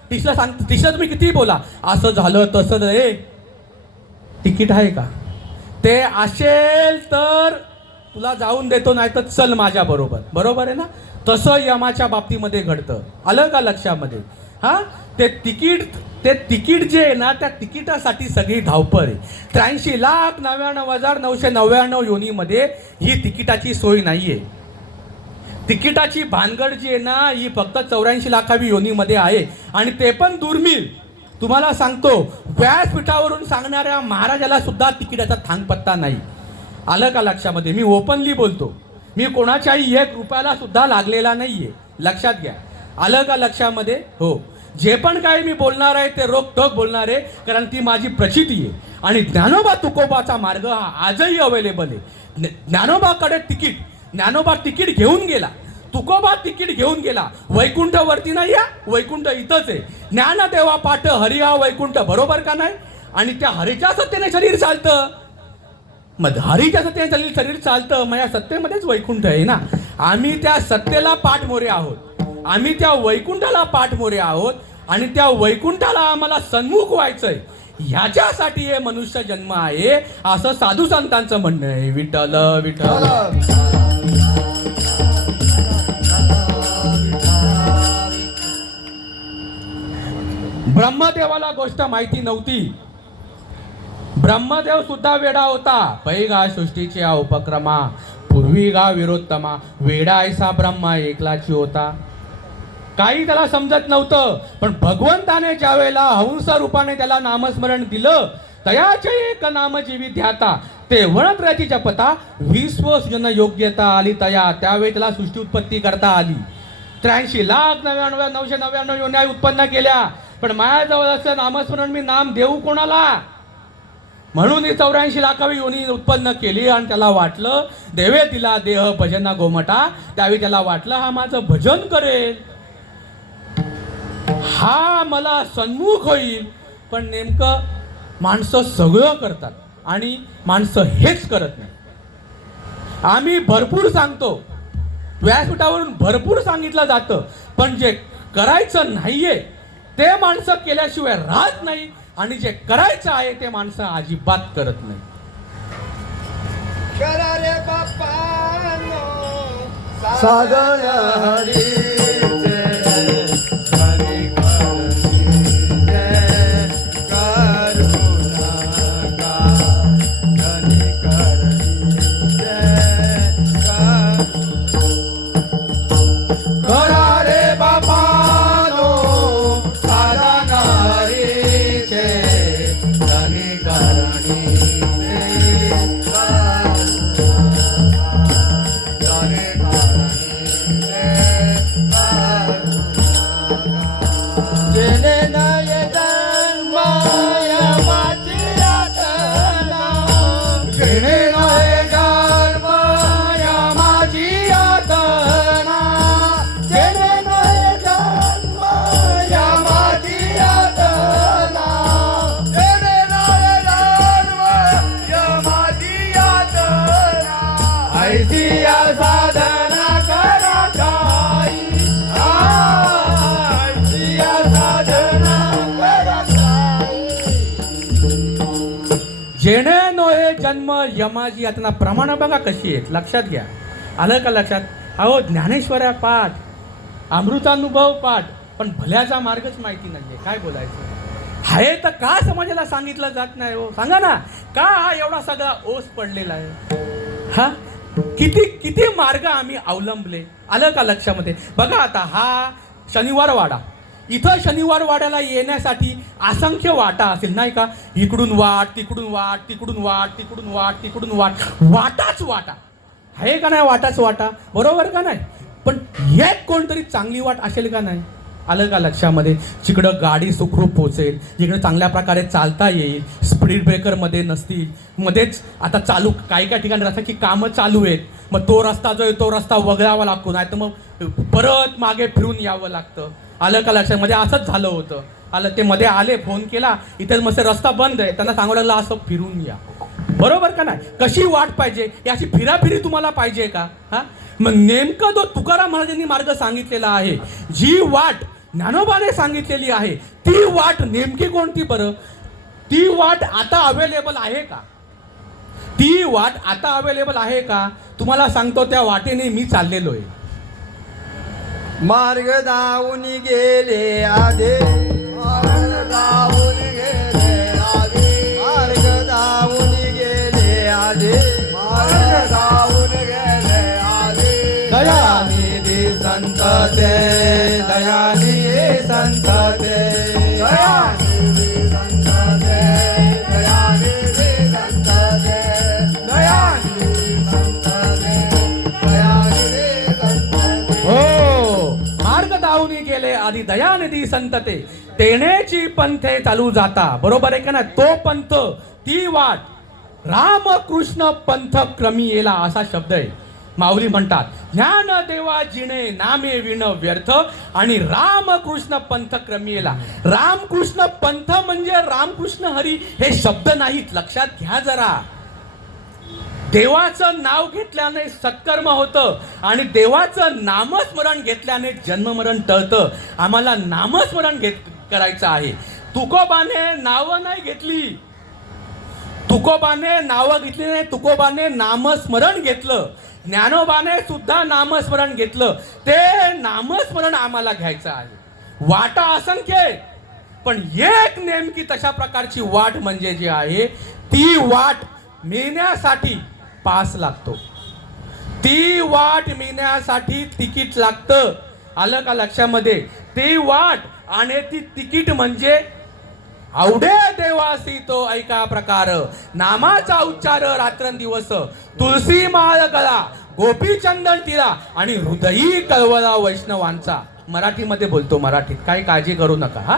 टीसीला सांग, टीसीला तुम्ही किती बोला, असं झालं तसं. रे तिकीट आहे का? ते असेल तर तुला जाऊन देतो, नाही तर चल माझ्या बरोबर. बरोबर आहे ना? तसं यमाच्या बाबतीमध्ये घडतं. आलं का लक्षामध्ये? हा ते तिकीट जे आहे ना, त्या तिकिटासाठी सगळी धावपळ आहे. 83,99,999 योनीमध्ये ही तिकिटाची सोय नाहीये. तिकिटाची भानगड जी आहे ना ही फक्त 84 लाखावी योनीमध्ये आहे. आणि ते पण दुर्मिळ. तुम्हाला सांगतो व्यासपीठावरून सांगणाऱ्या महाराजाला सुद्धा तिकिटाचा थांगपत्ता नाही. आलं का लक्षामध्ये? मी ओपनली बोलतो. मी कोणाच्याही 1 रुपयाला सुद्धा लागलेला नाहीये. लक्षात घ्या. आलं का लक्षामध्ये? हो जे पण काही मी बोलणार आहे ते रोखठोक बोलणार आहे, कारण ती माझी प्रचिती आहे. आणि ज्ञानोबा तुकोबाचा मार्ग हा आजही अवेलेबल आहे. ज्ञानोबाकडे तिकीट, ज्ञानोबा तिकीट घेऊन गेला, तुकोबा तिकीट घेऊन गेला. वैकुंठ वरती नाही, या वैकुंठ इथंच आहे. ज्ञानदेवा पाठ हरी हा वैकुंठ. बरोबर का नाही? आणि त्या हरीच्या सत्तेने शरीर चालतं. मग हरीच्या सत्तेने शरीर चालतं, मग या सत्तेमध्येच वैकुंठ आहे ना. आम्ही त्या सत्तेला पाठमोरे आहोत, आम्ही त्या वैकुंठाला पाठमोरे आहोत. आणि त्या वैकुंठाला आम्हाला सन्मुख व्हायचंय. ह्याच्यासाठी हे मनुष्य जन्म आहे असं साधू संतांचं म्हणणं आहे. विठ्ठल विठ्ठल. ब्रह्मदेवाला गोष्ट माहिती नव्हती. ब्रह्मदेव सुद्धा वेडा होता. पैगा सृष्टीचे उपक्रमा पूर्वी गा विरोत्तमा. वेडा ऐसा ब्रह्मा एकलाची होता. काही त्याला समजत नव्हतं. पण भगवंताने ज्या वेळेला हंस रूपाने त्याला नामस्मरण दिलं, तयाचे एक नाम जीवी ध्याता ते वणत्रयाची जपता विश्व सृजन योग्यता आली तया. त्यावेळी त्याला सृष्टी उत्पत्ती करता आली. 83,99,999 योन्या उत्पन्न केल्या. पण माझ्याजवळ असं नामस्मरण मी नाम देऊ कोणाला? म्हणून ही 84 लाखावी योनी उत्पन्न केली. आणि त्याला वाटलं देवे दिला देह भजना गोमटा. त्यावेळी त्याला वाटलं हा माझं भजन करेल, हा मला सन्मुख होईल. पण नेमकं माणसं सगळं करतात आणि माणसं हेच करत नाही. आम्ही भरपूर सांगतो, व्यासपीठावरून भरपूर सांगितलं जातं, पण जे करायचं नाहीये ते माणसं केल्याशिवाय राहत नाही. आणि जे करायचं आहे ते माणसं अजिबात करत नाही. करा रे बाप्पानो साधन हरीचे हरी करसी जय. जेणे नोहे जन्म यमाजी यातना प्रमाण बघा कशी आहेत, लक्षात घ्या. आलं का लक्षात? अहो ज्ञानेश्वऱ्या पाठ, अमृतानुभव पाठ, पण भल्याचा मार्गच माहिती नाहीये. काय बोलायचं आहे तर का समाजाला सांगितलं जात नाही हो? सांगा ना, का हा एवढा सगळा ओस पडलेला आहे? हा किती किती मार्ग आम्ही अवलंबले. आलं का लक्षामध्ये? बघा आता हा शनिवार वाडा, इथं शनिवार वाड्याला येण्यासाठी असंख्य वाटा असेल नाही का? इकडून वाट, तिकडून वाट, तिकडून वाट, तिकडून वाट, तिकडून वाट, वाटाच वाटा आहे का नाही? वाटाच वाटा, बरोबर का नाही? पण एक कोणतरी चांगली वाट असेल का नाही? आलं का लक्षामध्ये? जिकडं गाडी सुखरूप पोहोचेल, जिकडं चांगल्या प्रकारे चालता येईल, स्पीड ब्रेकरमध्ये नसतील, मध्येच आता चालू काही काही ठिकाणी रस्त्याची कामं चालू आहेत, मग तो रस्ता जो आहे तो रस्ता वगळावा लागतो, नाही तर मग परत मागे फिरून यावं लागतं. आलं का लक्षामध्ये? असंच झालं होतं. आलं ते मध्ये आले, फोन केला, इथे मस्त रस्ता बंद आहे, त्यांना सांगावं लागलं असं फिरून या. बरोबर का नाही? कशी वाट पाहिजे? याची फिराफिरी तुम्हाला पाहिजे का? हा मग नेमकं जो तुकाराम महाराजांनी मार्ग सांगितलेला आहे, जी वाट ज्ञानोबाने सांगितलेली आहे, ती वाट नेमकी कोणती बरं? ती वाट आता अवेलेबल आहे का? ती वाट आता अवेलेबल आहे का? तुम्हाला सांगतो, त्या वाटेने मी चाललेलो आहे. मार्ग दावून गेले आधे, मार्ग दावून गेले आधे, मार्ग दावून गेले आधे, मार्ग दावून गेले आधे. दयानिधी संत ते, दयानिधी संत ते, दयानिधी संत ते, दयानिधी संत ते, दयानिधी संत ते, दयानिधी संत ते. हो, मार्ग दावून गेले आधी दयानिधी संतते, तेनेची पंथे चालू जाता. बरोबर आहे का ना? तो पंथ, ती वाट, रामकृष्ण पंथ क्रमी येला, असा शब्द आहे. माऊली म्हणतात, ज्ञान देवा जिणे नामे विण व्यर्थ, आणि रामकृष्ण पंथ क्रमी येला. रामकृष्ण पंथ म्हणजे रामकृष्ण हरी हे शब्द नाहीत, लक्षात घ्या जरा. देवाचं नाव घेतल्याने सत्कर्म होतं, आणि देवाचं नामस्मरण घेतल्याने जन्ममरण टळतं. आम्हाला नामस्मरण करायचं आहे. तुकोबाने नावं नाही घेतली, तुकोबाने नावं घेतली नाही, तुकोबाने नामस्मरण घेतलं. ज्ञानोबाने सुद्धा नामस्मरण घेतलं. ते नामस्मरण आम्हाला घ्यायचं आहे. वाटा असंख्य आहेत, पण एक नेमकी तशा प्रकारची वाट म्हणजे जी आहे, ती वाट मिळण्यासाठी पास लागतो, ती वाट मिळण्यासाठी तिकीट लागतं. आलं का लक्षामध्ये? ती वाट आणि ती तिकीट म्हणजे आवडे देवासी तो ऐका प्रकार, नामाचा उच्चार रात्रंदिवस, तुळशी माळ गळा, गोपी चंदन टिळा, आणि हृदयी कळवळा वैष्णवांचा. मराठीमध्ये बोलतो, मराठीत, काही काळजी करू नका. हा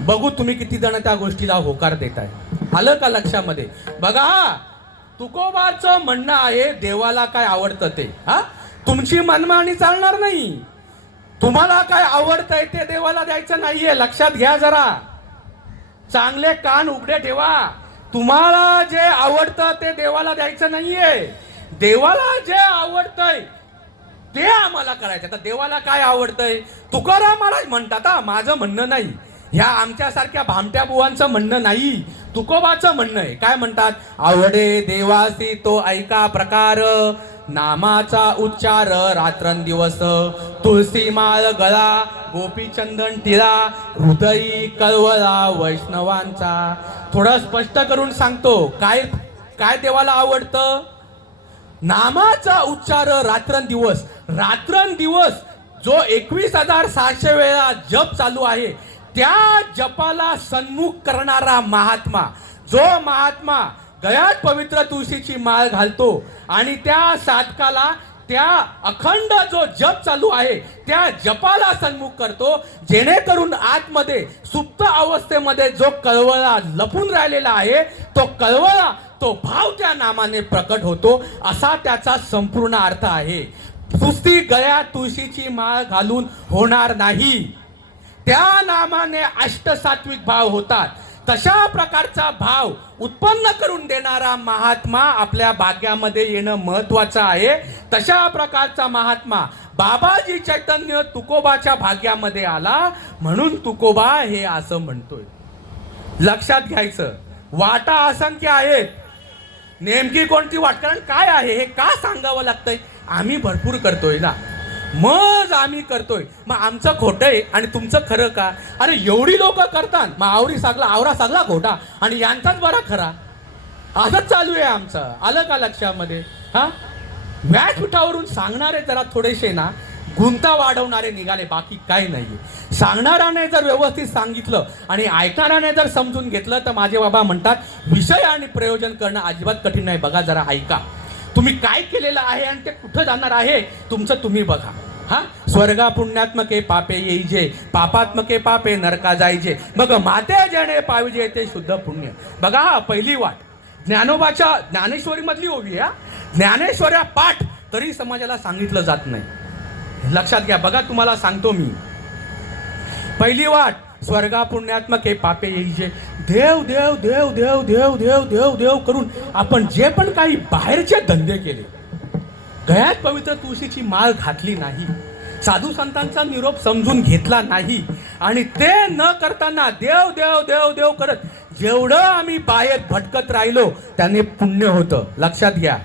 बघू तुम्ही किती जण त्या गोष्टीला होकार देताय. आलं का लक्षामध्ये? बघा, तुकोबाचं म्हणणं आहे, देवाला काय आवडतं ते, हा तुमची मनमानी चालणार नाही. तुम्हाला काय आवडतंय ते देवाला द्यायचं नाहीये, लक्षात घ्या जरा. चांगले कान उघडे ठेवा. तुम्हाला जे आवडतं ते देवाला द्यायचं नाहीये. देवाला जे आवडतंय ते आम्हाला करायचं. आता देवाला काय आवडतंय? तुकाराम महाराज म्हणतात, हा माझं म्हणणं नाही, ह्या आमच्यासारख्या भामट्या बुवांचं म्हणणं नाही, तुकोबाचं म्हणणं आहे. काय म्हणतात? आवडे देवासी तो ऐका प्रकार, नामाचा उच्चार रात्रंदिवस, तुळशी माळ गळा, गोपी चंदन टिळा, हृदयी कळवळा वैष्णवांचा. थोडं स्पष्ट करून सांगतो, काय काय देवाला आवडतं? नामाचा उच्चार रात्रंदिवस. रात्रंदिवस जो 21,600 वेळा जप चालू आहे, त्या जपाला सन्मुख करणारा महात्मा, जो महात्मा गळ्यात पवित्र तुळशीची माळ घालतो आणि त्या साधकाला त्या अखंड जो जप चालू आहे त्या जपाला सन्मुख करतो, जेणेकरून आतमध्ये सुप्त अवस्थेमध्ये जो कळवळा लपून राहिलेला आहे, तो कळवळा, तो भाव त्या नामाने प्रकट होतो, असा त्याचा संपूर्ण अर्थ आहे. नुसती गळ्यात तुळशीची माळ घालून होणार नाही. त्या नामाने अष्टसात्विक भाव होतात. तशा प्रकारचा भाव उत्पन्न करून देणारा महात्मा आपल्या भाग्यामध्ये येणं महत्वाचं आहे. तशा प्रकारचा महात्मा बाबाजी चैतन्य तुकोबाच्या भाग्यामध्ये आला, म्हणून तुकोबा हे असं म्हणतोय. लक्षात घ्यायचं. वाटा असंख्य आहेत, नेमकी कोणती वाट? कारण काय आहे हे का सांगावं लागतंय? आम्ही भरपूर करतोय ना, मग आम्ही करतोय, मग आमचं खोटं आहे आणि तुमचं खरं का? अरे एवढी लोक करतात, मग आवरा सगळा खोटा आणि यांचाच बरा खरा, असंच चालू आहे आमचं. आलं का लक्षामध्ये? हा, व्यासपीठावरून सांगणारे जरा थोडेसे ना गुंता वाढवणारे निघाले, बाकी काही नाहीये. सांगणाऱ्याने जर व्यवस्थित सांगितलं आणि ऐकणाऱ्याने जर समजून घेतलं तर माझे बाबा म्हणतात विषय आणि प्रयोजन करणं अजिबात कठीण नाही. बघा जरा ऐका, तुम्ही काय केलेलं आहे आणि ते कुठं जाणार आहे तुमचं तुम्ही बघा. हा, स्वर्गा पुण्यात्मके पापे येईजे, पापात्मके पापे नरका जायचे, मग माते जेणे पाविजे ते शुद्ध पुण्य. बघा हा पहिली वाट ज्ञानोबाच्या ज्ञानेश्वरी मधली ओवी आहे. ज्ञानेश्वऱ्या पाठ तरी समाजाला सांगितलं जात नाही. लक्षात घ्या. बघा तुम्हाला सांगतो मी, पहिली वाट स्वर्गा पुण्यात्मके पापे येईजे. देव देव देव देव देव देव देव देव करून आपण जे पण काही बाहेरचे धंदे केले, गळ्यात पवित्र तुळशीची माळ घातली नाही, साधू संतांचा निरोप समजून घेतला नाही आणि ते न करताना देव देव देव देव करत जेवढं आम्ही बाहेर भटकत राहिलो त्याने पुण्य होतं. लक्षात घ्या,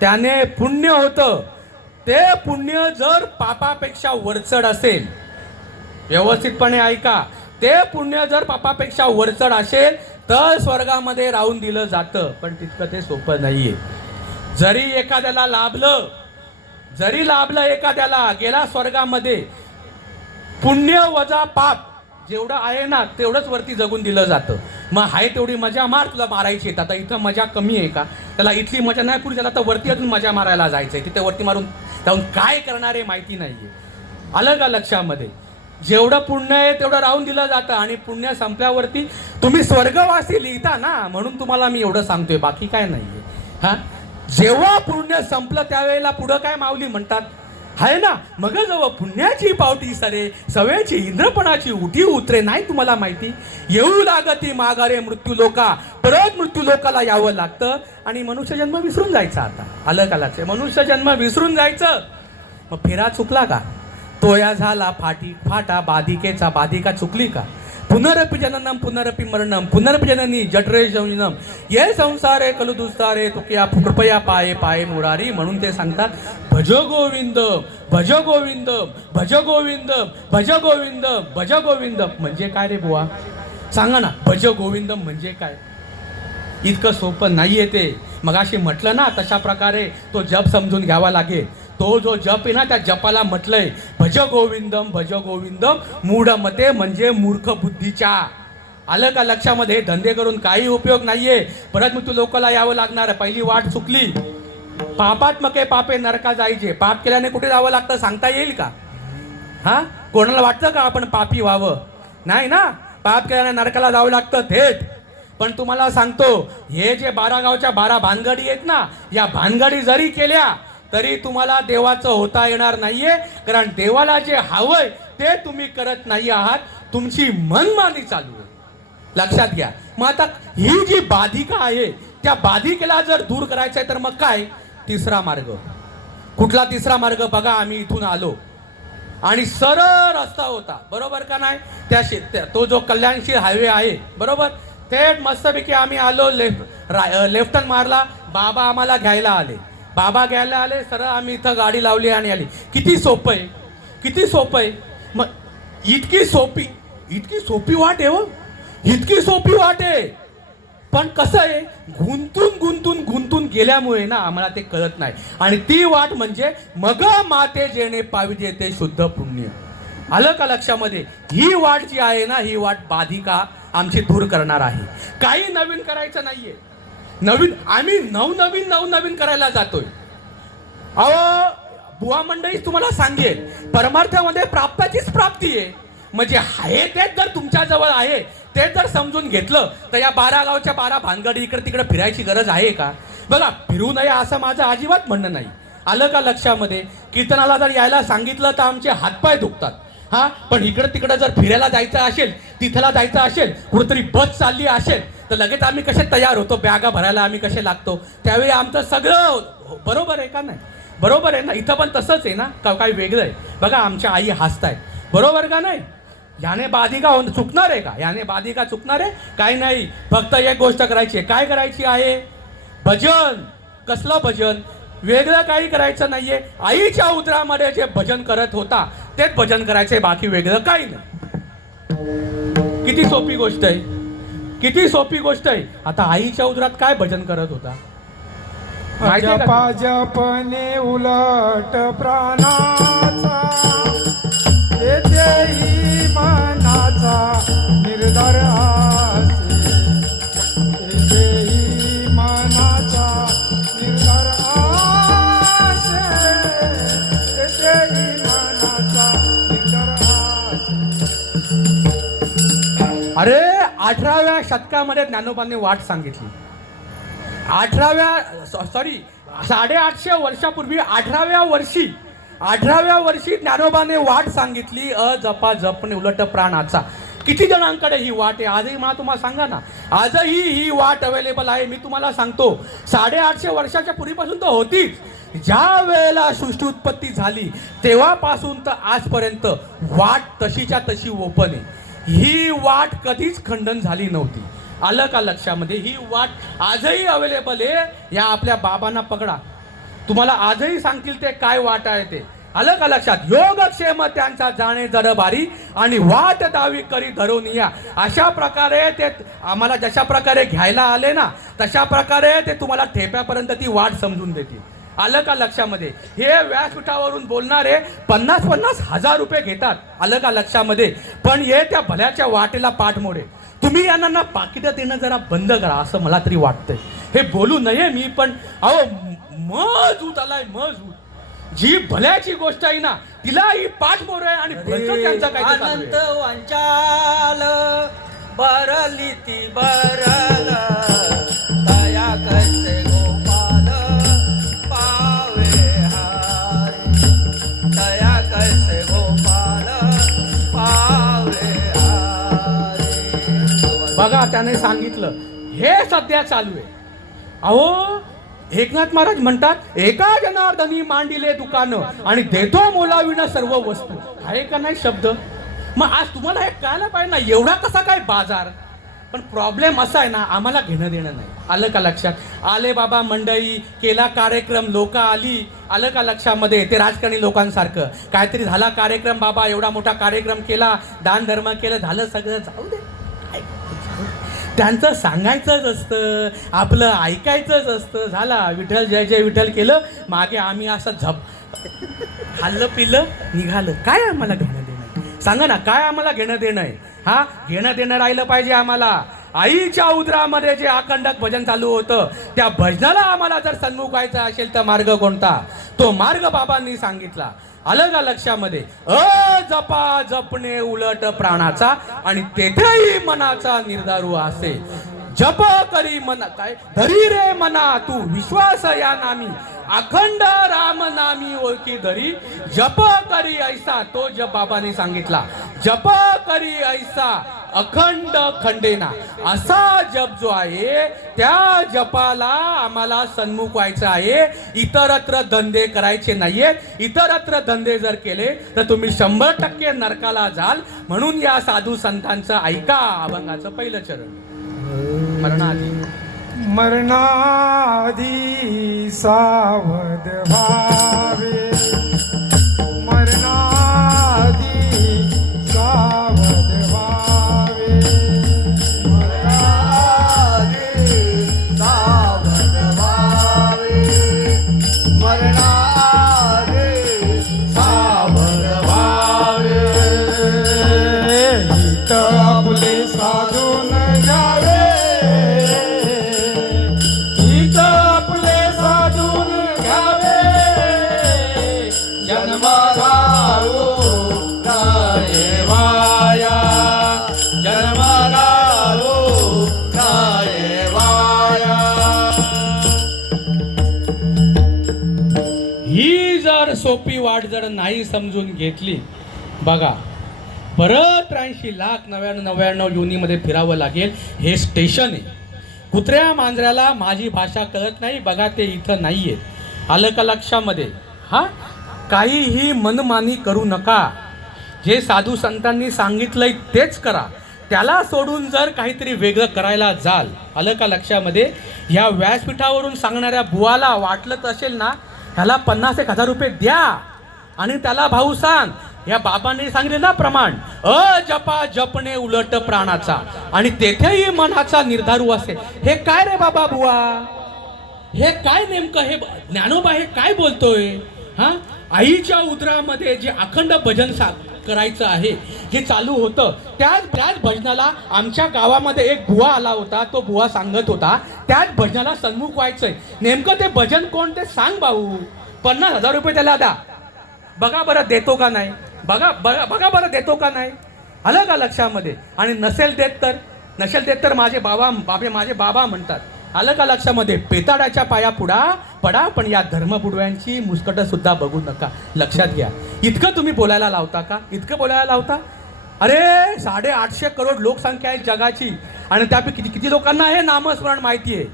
त्याने पुण्य होतं. ते पुण्य जर पापापेक्षा वरचढ असेल, व्यवस्थितपणे ऐका, ते पुण्य जर पापापेक्षा वरचढ असेल तर स्वर्गामध्ये राहून दिलं जातं, पण तितकं ते सोपं नाहीये. जरी एखाद्याला लाभलं एखाद्याला गेला स्वर्गामध्ये, पुण्य वजा पाप जेवढं आहे ना तेवढंच वरती जगून दिलं जातं. मग हाय तेवढी मजा मार, तुला मारायची आहे. आता इथं मजा कमी आहे का? त्याला इथली मजा नाही पुरी, त्याला तर वरती अजून मजा मारायला जायचंय. तिथे वरती मारून जाऊन काय करणार आहे माहिती नाहीये. आलं का लक्षामध्ये? जेवढं पुण्य आहे तेवढं राहून दिलं जातं आणि पुण्य संपल्यावरती तुम्ही स्वर्गवासी लिहिता ना, म्हणून तुम्हाला मी एवढं सांगतोय, बाकी काय नाहीये. हा, जेव्हा पुण्य संपलं त्यावेळेला पुढं काय माऊली म्हणतात आहे ना, मग जेव्हा पुण्याची पावटी सरे सवेची इंद्रपणाची उठी उतरे. नाही तुम्हाला माहिती, येऊ लागती माघारे मृत्यू लोका, परत मृत्यू लोकाला यावं लागतं आणि मनुष्य जन्म विसरून जायचा. आता आलं का लक्ष? मनुष्य जन्म विसरून जायचं. मग फेरा चुकला का? तोया झाला फाटा बाधिकेचा, बाधिका चुकली का? पुनरपि जननम पुनरपि मरणम पुनरपि जननी जठरे जननम ये संसारे कलु दुस्तारे तुकिया कृपया पाये पाये मुरारी. म्हणून ते सांगतात भज गोविंद भज गोविंद भज गोविंद भज गोविंद भज गोविंद. म्हणजे काय रे बुवा, सांगा ना, भज गोविंद म्हणजे काय? इतकं सोपं नाहीये ते. मगाशी म्हटलं ना तशा प्रकारे तो जप समजून घ्यावा लागेल. तो जो जप आहे ना त्या जपाला म्हटलंय भज गोविंदम मूढ मते, म्हणजे मूर्ख बुद्धीच्या. आलं का लक्षामध्ये? धंदे करून काही उपयोग नाहीये, परत मग तू लोकांना यावं लागणार. पहिली वाट चुकली. पापात्मके पापे नरका जायचे. पाप केल्याने कुठे जावं लागतं सांगता येईल का? हा, कोणाला वाटतं का आपण पापी व्हावं? नाही ना, पाप केल्याने नरकाला जावं लागतं थेट. पण तुम्हाला सांगतो, हे जे 12 गावच्या 12 भानगडी आहेत ना, या भानगडी जरी केल्या तरी तुम्हाला देवाचं होता येणार नाहीये. कारण देवाला जे हवंय ते तुम्ही करत नाही आहात, तुमची मनमानी चालू आहे. लक्षात घ्या. मग आता ही जी बाधिका आहे त्या बाधिकेला जर दूर करायचं आहे तर मग काय? तिसरा मार्ग. कुठला तिसरा मार्ग? बघा, आम्ही इथून आलो आणि सरळ रस्ता होता, बरोबर का नाही? तो जो कल्याणशील हायवे आहे, बरोबर, थेट मस्तपैकी आम्ही आलो. लेफ्ट टर्न मारला. बाबा आम्हाला घ्यायला आले. सरळ आम्ही इथं गाडी लावली आणि आली. किती सोपं आहे, किती सोपं आहे. मग इतकी सोपी वाट आहे हो, इतकी सोपी वाट आहे. पण कसं आहे, गुंतून गेल्यामुळे ना आम्हाला ते कळत नाही. आणि ती वाट म्हणजे मग माते जेणे पाविजे ते शुद्ध पुण्य. आलं का लक्षामध्ये? ही वाट जी आहे ना, ही वाट बाधिका आमची दूर करणार आहे. काही नवीन करायचं नाहीये. आम्ही नवनवीन करायला जातोय. अहो बुवा मंडळी, तुम्हाला सांगेल, परमार्थामध्ये प्राप्ताचीच प्राप्ती आहे. म्हणजे आहे तेच जर तुमच्याजवळ आहे, तेच जर समजून घेतलं तर या 12 गावच्या 12 भानगडी इकडे तिकडे फिरायची गरज आहे का? बघा, फिरू नये असं माझं अजिबात म्हणणं नाही. आलं का लक्षामध्ये? कीर्तनाला जर यायला सांगितलं तर आमचे हातपाय दुखतात. हा, पण इकडं तिकडं जर फिरायला जायचं असेल, तिथला जायचं असेल, कुठेतरी बस चालली असेल तर लगेच आम्ही कसे तयार होतो, बॅगा भरायला आम्ही कसे लागतो. त्यावेळी आमचं सगळं बरोबर आहे का नाही? बरोबर आहे ना? इथं पण तसंच आहे ना? काही वेगळं आहे? बघा, आमच्या आई हसतायत, बरोबर का नाही? याने बाधिका चुकणार आहे का? याने बाधिका चुकणार आहे? काही नाही, फक्त एक गोष्ट करायची आहे. काय करायची आहे? भजन. कसलं भजन? वेगळं काही करायचं नाहीये. आईच्या उदरामध्ये जे भजन करत होता तेच भजन करायचंय, बाकी वेगळं काही नाही. किती सोपी गोष्ट आहे, किती सोपी गोष्ट आहे. आता आईच्या उदरात काय भजन करत होता माहिती आहे का? जपने उलट प्राणाचा येथेही मनाचा निर्धार आसे, येथेही मनाचा निर्धार आसे, येथेही मनाचा निर्धार आसे. अरे 18व्या शतकामध्ये ज्ञानोबांनी वाट सांगितली. 850 वर्षापूर्वी 18व्या वर्षी ज्ञानोबाने वाट सांगितली. जपा जपणे उलट प्राणाचा. किती जणांकडे ही वाट आहे आजही? मला तुम्हाला सांगा ना, आजही ही वाट अवेलेबल आहे. मी तुम्हाला सांगतो, 850 वर्षाच्या पूर्वीपासून तर होतीच. ज्या वेळेला सृष्टी उत्पत्ती झाली तेव्हापासून तर आजपर्यंत वाट तशीच्या तशी ओपन आहे. ही वाट कधीच खंडन झाली नव्हती. आलं का लक्षामध्ये? ही वाट आजही अवेलेबल आहे. या आपल्या बाबांना पकडा, तुम्हाला आजही सांगतील ते काय वाट आहे ते. आलं का लक्षात? योगक्षेम त्यांचा जाणे जड भारी आणि वाट दावी करी धरून या. अशा प्रकारे ते आम्हाला जशा प्रकारे घ्यायला आले ना, तशा प्रकारे ते तुम्हाला ठेप्यापर्यंत ती वाट समजून देतील. आलं का लक्षामध्ये? हे व्यासपीठावरून बोलणारे 50-50 हजार रुपये घेतात. आलं का लक्षामध्ये? पण हे त्या भल्याच्या वाटेला पाठमोडे. तुम्ही यांना ना पाकिटं देणं जरा बंद करा, असं मला तरी वाटतंय. हे बोलू नये मी, पण अहो मजूत आलाय मजूत. जी भल्याची गोष्ट आहे ना तिला ही पाठमोर आहे आणि भलतं त्यांचं काय ते चालू आहे. अनंत वंचाल बरली ती बरल दया कसे गोपाल पावे हारी, दया कसे गोपाल पावे हारी. बघा त्याने सांगितलं हे सध्या चालू आहे. अहो एकनाथ महाराज म्हणतात, एका जनार्दनी मांडिले दुकानं आणि देतो मोलाविणं सर्व वस्तू. आहे का नाही शब्द? मग आज तुम्हाला हे कळायला पाहिजे ना, एवढा कसा काय बाजार? पण प्रॉब्लेम असा आहे ना, आम्हाला घेणं देणं नाही. आलं का लक्षात? आले बाबा मंडळी, केला कार्यक्रम, लोक आली. आलं का लक्षामध्ये? ते राजकारणी लोकांसारखं काहीतरी झाला कार्यक्रम, बाबा एवढा मोठा कार्यक्रम केला, दान धर्म केलं, झालं सगळं, जाऊ दे. त्यांचं सांगायचंच असतं, आपलं ऐकायचंच असतं. झाला विठ्ठल जय जय विठ्ठल केलं, मागे आम्ही असं खाल्लं पिलं निघालं. काय आम्हाला घेणं देणं? सांगा ना, काय आम्हाला घेणं देणं आहे? हा, घेणं देणं राहिलं पाहिजे आम्हाला. आईच्या उदरामध्ये जे आखंडक भजन चालू होतं, त्या भजनाला आम्हाला जर सन्मुख व्हायचं असेल तर मार्ग कोणता? तो मार्ग बाबांनी सांगितला. आलं का लक्षामध्ये? जपा जपणे उलट प्राणाचा आणि तेथेही मनाचा निर्धारू असे. जप करी मना काय धरी रे मना तू विश्वास या नामी, अखंड राम नामी ओळखी धरी. जप करी ऐसा, तो जप बाबांनी सांगितला. जप करी ऐसा अखंड खंडेना. असा जप जो आहे त्या जपाला आम्हाला सन्मुख व्हायचं आहे. इतरत्र धंदे करायचे नाहीयेत. इतरत्र धंदे जर केले तर तुम्ही 100% नरकाला जाल. म्हणून या साधू संतांचं ऐका. अभंगाचं पहिलं चरण. मरणाआधी मरणाधी सावध व्हावे, मरणाधी सावध व्हावे, मरणाधी सावध व्हावे, मरणाधी सावध व्हावे. हित आपले साधून घ्यावे, हित आपले साधून घ्यावे. जन्मगाऊ रायवाया, जन्मगाऊ रायवाया. ही जर सोपी वाट जर नाही समजून घेतली, बघा परत 83,99,99 योनीमध्ये फिरावं लागेल. हे स्टेशन आहे. कुत्र्या मांजऱ्याला माझी भाषा कळत नाही, बघा ते इथं नाहीये. आलं का लक्षामध्ये? हा, काहीही मनमानी करू नका. जे साधू संतांनी सांगितलंय तेच करा. त्याला सोडून जर काहीतरी वेगळं करायला जाल, आलं का लक्षामध्ये, ह्या व्यासपीठावरून सांगणाऱ्या बुवाला वाटलं असेल ना, ह्याला 50,000 रुपये द्या आणि त्याला भाऊ सांग, या बाबांनी सांगितले ना प्रमाण, जपा जपणे उलट प्राणाचा आणि तेथेही मनाचा निर्धारू असे. हे काय रे बाबा बुवा, हे काय नेमकं, हे ज्ञानोबा हे काय बोलतोय? हा, आईच्या उदरामध्ये जे अखंड भजन करायचं आहे, जे चालू होतं, त्याच भजनाला आमच्या गावामध्ये एक बुवा आला होता. तो बुवा सांगत होता त्याच भजनाला सन्मुख व्हायचंय. नेमकं ते भजन कोण ते सांग भाऊ. 50,000 रुपये त्याला द्या, बघा बरं देतो का नाही, बघा बरं देतो का नाही, आलं का लक्षामध्ये. आणि नसेल देत तर माझे बाबा म्हणतात, आलं का लक्षामध्ये, पेताडाच्या पाया पडा पण या धर्मबुडव्यांची मुस्कटं सुद्धा बघू नका. लक्षात घ्या. इतकं तुम्ही बोलायला लावता का? इतकं बोलायला लावता? अरे 850 करोड लोकसंख्या आहे जगाची आणि त्यापैकी किती लोकांना हे नामस्मरण माहिती आहे.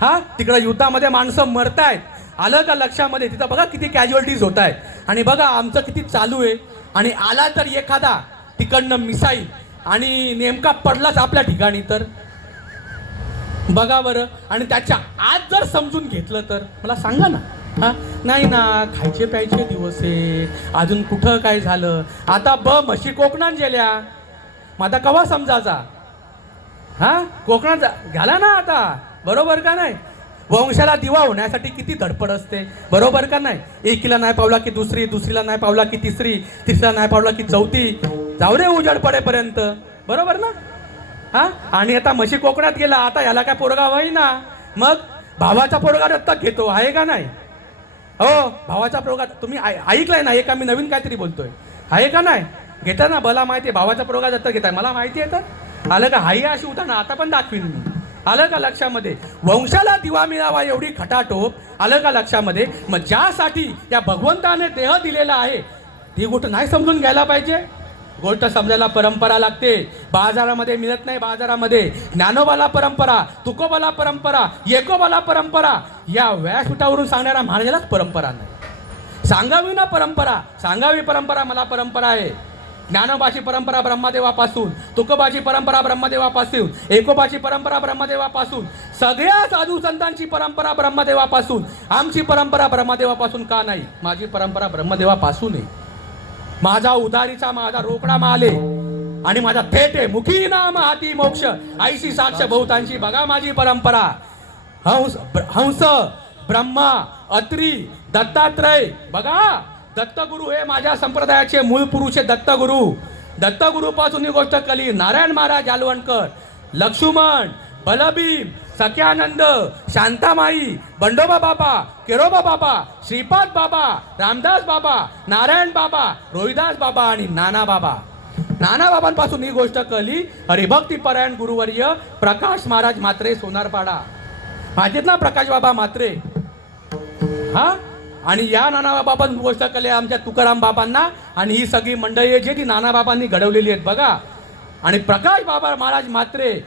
हा, तिकडं युद्धामध्ये माणसं मरतायत, आलं का लक्षामध्ये, तिथं बघा किती कॅज्युअलिटीज होत आहेत आणि बघा आमचं किती चालू आहे. आणि आला तर एखादा तिकडनं मिसाईल आणि नेमका पडलाच आपल्या ठिकाणी तर बघा बरं. आणि त्याच्या आज जर समजून घेतलं तर मला सांगा ना. हा, नाही ना, खायचे प्यायचे दिवस आहे, अजून कुठं काय झालं. आता म्हशी कोकणात गेल्या, मग आता कवा समजायचा. हा, कोकणात घाला ना आता, बरोबर का नाही. वंशाला दिवा होण्यासाठी किती धडपड असते, बरोबर का नाही. एकीला नाही पावला की दुसरी, दुसरीला नाही पावला की तिसरी, तिसरीला नाही पावला की चौथी, जाऊ रे उजाड पडेपर्यंत, बरोबर ना. हा, आणि आता म्हशी कोकणात गेला, आता ह्याला काय पोरगा होईना, मग भावाचा पोरगा दत्तक घेतो, आहे का नाही. हो, भावाचा पोरगा तुम्ही ऐकलाय ना, एक आम्ही नवीन काहीतरी बोलतोय, आहे का नाही. घेता ना, मला माहिती आहे भावाचा पोरगा दत्तक घेताय, मला माहिती आहे. तर आलं का, हाई अशी उदाहरणं आता पण दाखवीन मी, आलं का लक्षामध्ये. वंशाला दिवा मिळावा एवढी खटाटोप, आलं का लक्षामध्ये. मग ज्यासाठी या भगवंताने देह दिलेला आहे ती गोष्ट नाही समजून घ्यायला पाहिजे. गोष्ट समजायला परंपरा लागते. बाजारामध्ये मिळत नाही, बाजारामध्ये ज्ञानोबाला परंपरा, तुकोबाला परंपरा, एकोबाला परंपरा, या व्यासपीठावरून सांगणाऱ्या महाराजालाच परंपरा नाही. सांगावी ना परंपरा, सांगावी परंपरा, मला परंपरा आहे. ज्ञानोबाची परंपरा ब्रह्मदेवापासून, तुकोबाची परंपरा ब्रह्मदेवापासून, एकोबाची परंपरा ब्रह्मदेवापासून, सगळ्या साधू संतांची परंपरा ब्रह्मदेवापासून. आमची परंपरा ब्रह्मदेवापासून का नाही? माझी परंपरा ब्रह्मदेवापासून आहे. माझा उदारीचा, माझा रोकडा माले आणि माझा थेट आहे, मुखी नाम हाती मोक्ष, आईशी साक्ष बहुतांची. बघा माझी परंपरा. हंस, ब्रह्मा, अत्री, दत्तात्रय, बघा दत्तगुरु हे माझ्या संप्रदायाचे मूळ पुरुष आहे. दत्तगुरु पासून ही गोष्ट कली. नारायण महाराज जालवणकर, लक्ष्मण, बलभीम, सख्यानंद, शांतामाई, बंडोबा बाबा, केरोबा बाबा, श्रीपाद बाबा, रामदास बाबा, नारायण बाबा, रोहिदास बाबा आणि नाना बाबांपासून ही गोष्ट कळली. हरिभक्तीपरायण गुरुवर्य प्रकाश महाराज म्हात्रे, सोनारपाडा, माझेत ना प्रकाश बाबा म्हात्रे. हा, आणि या नाना बाबांची गोष्ट कळली आमच्या तुकाराम बाबांना. आणि ही सगळी मंडळी जे ती नाना बाबांनी घडवलेली आहेत बघा. आणि प्रकाश बाबा महाराज म्हात्रे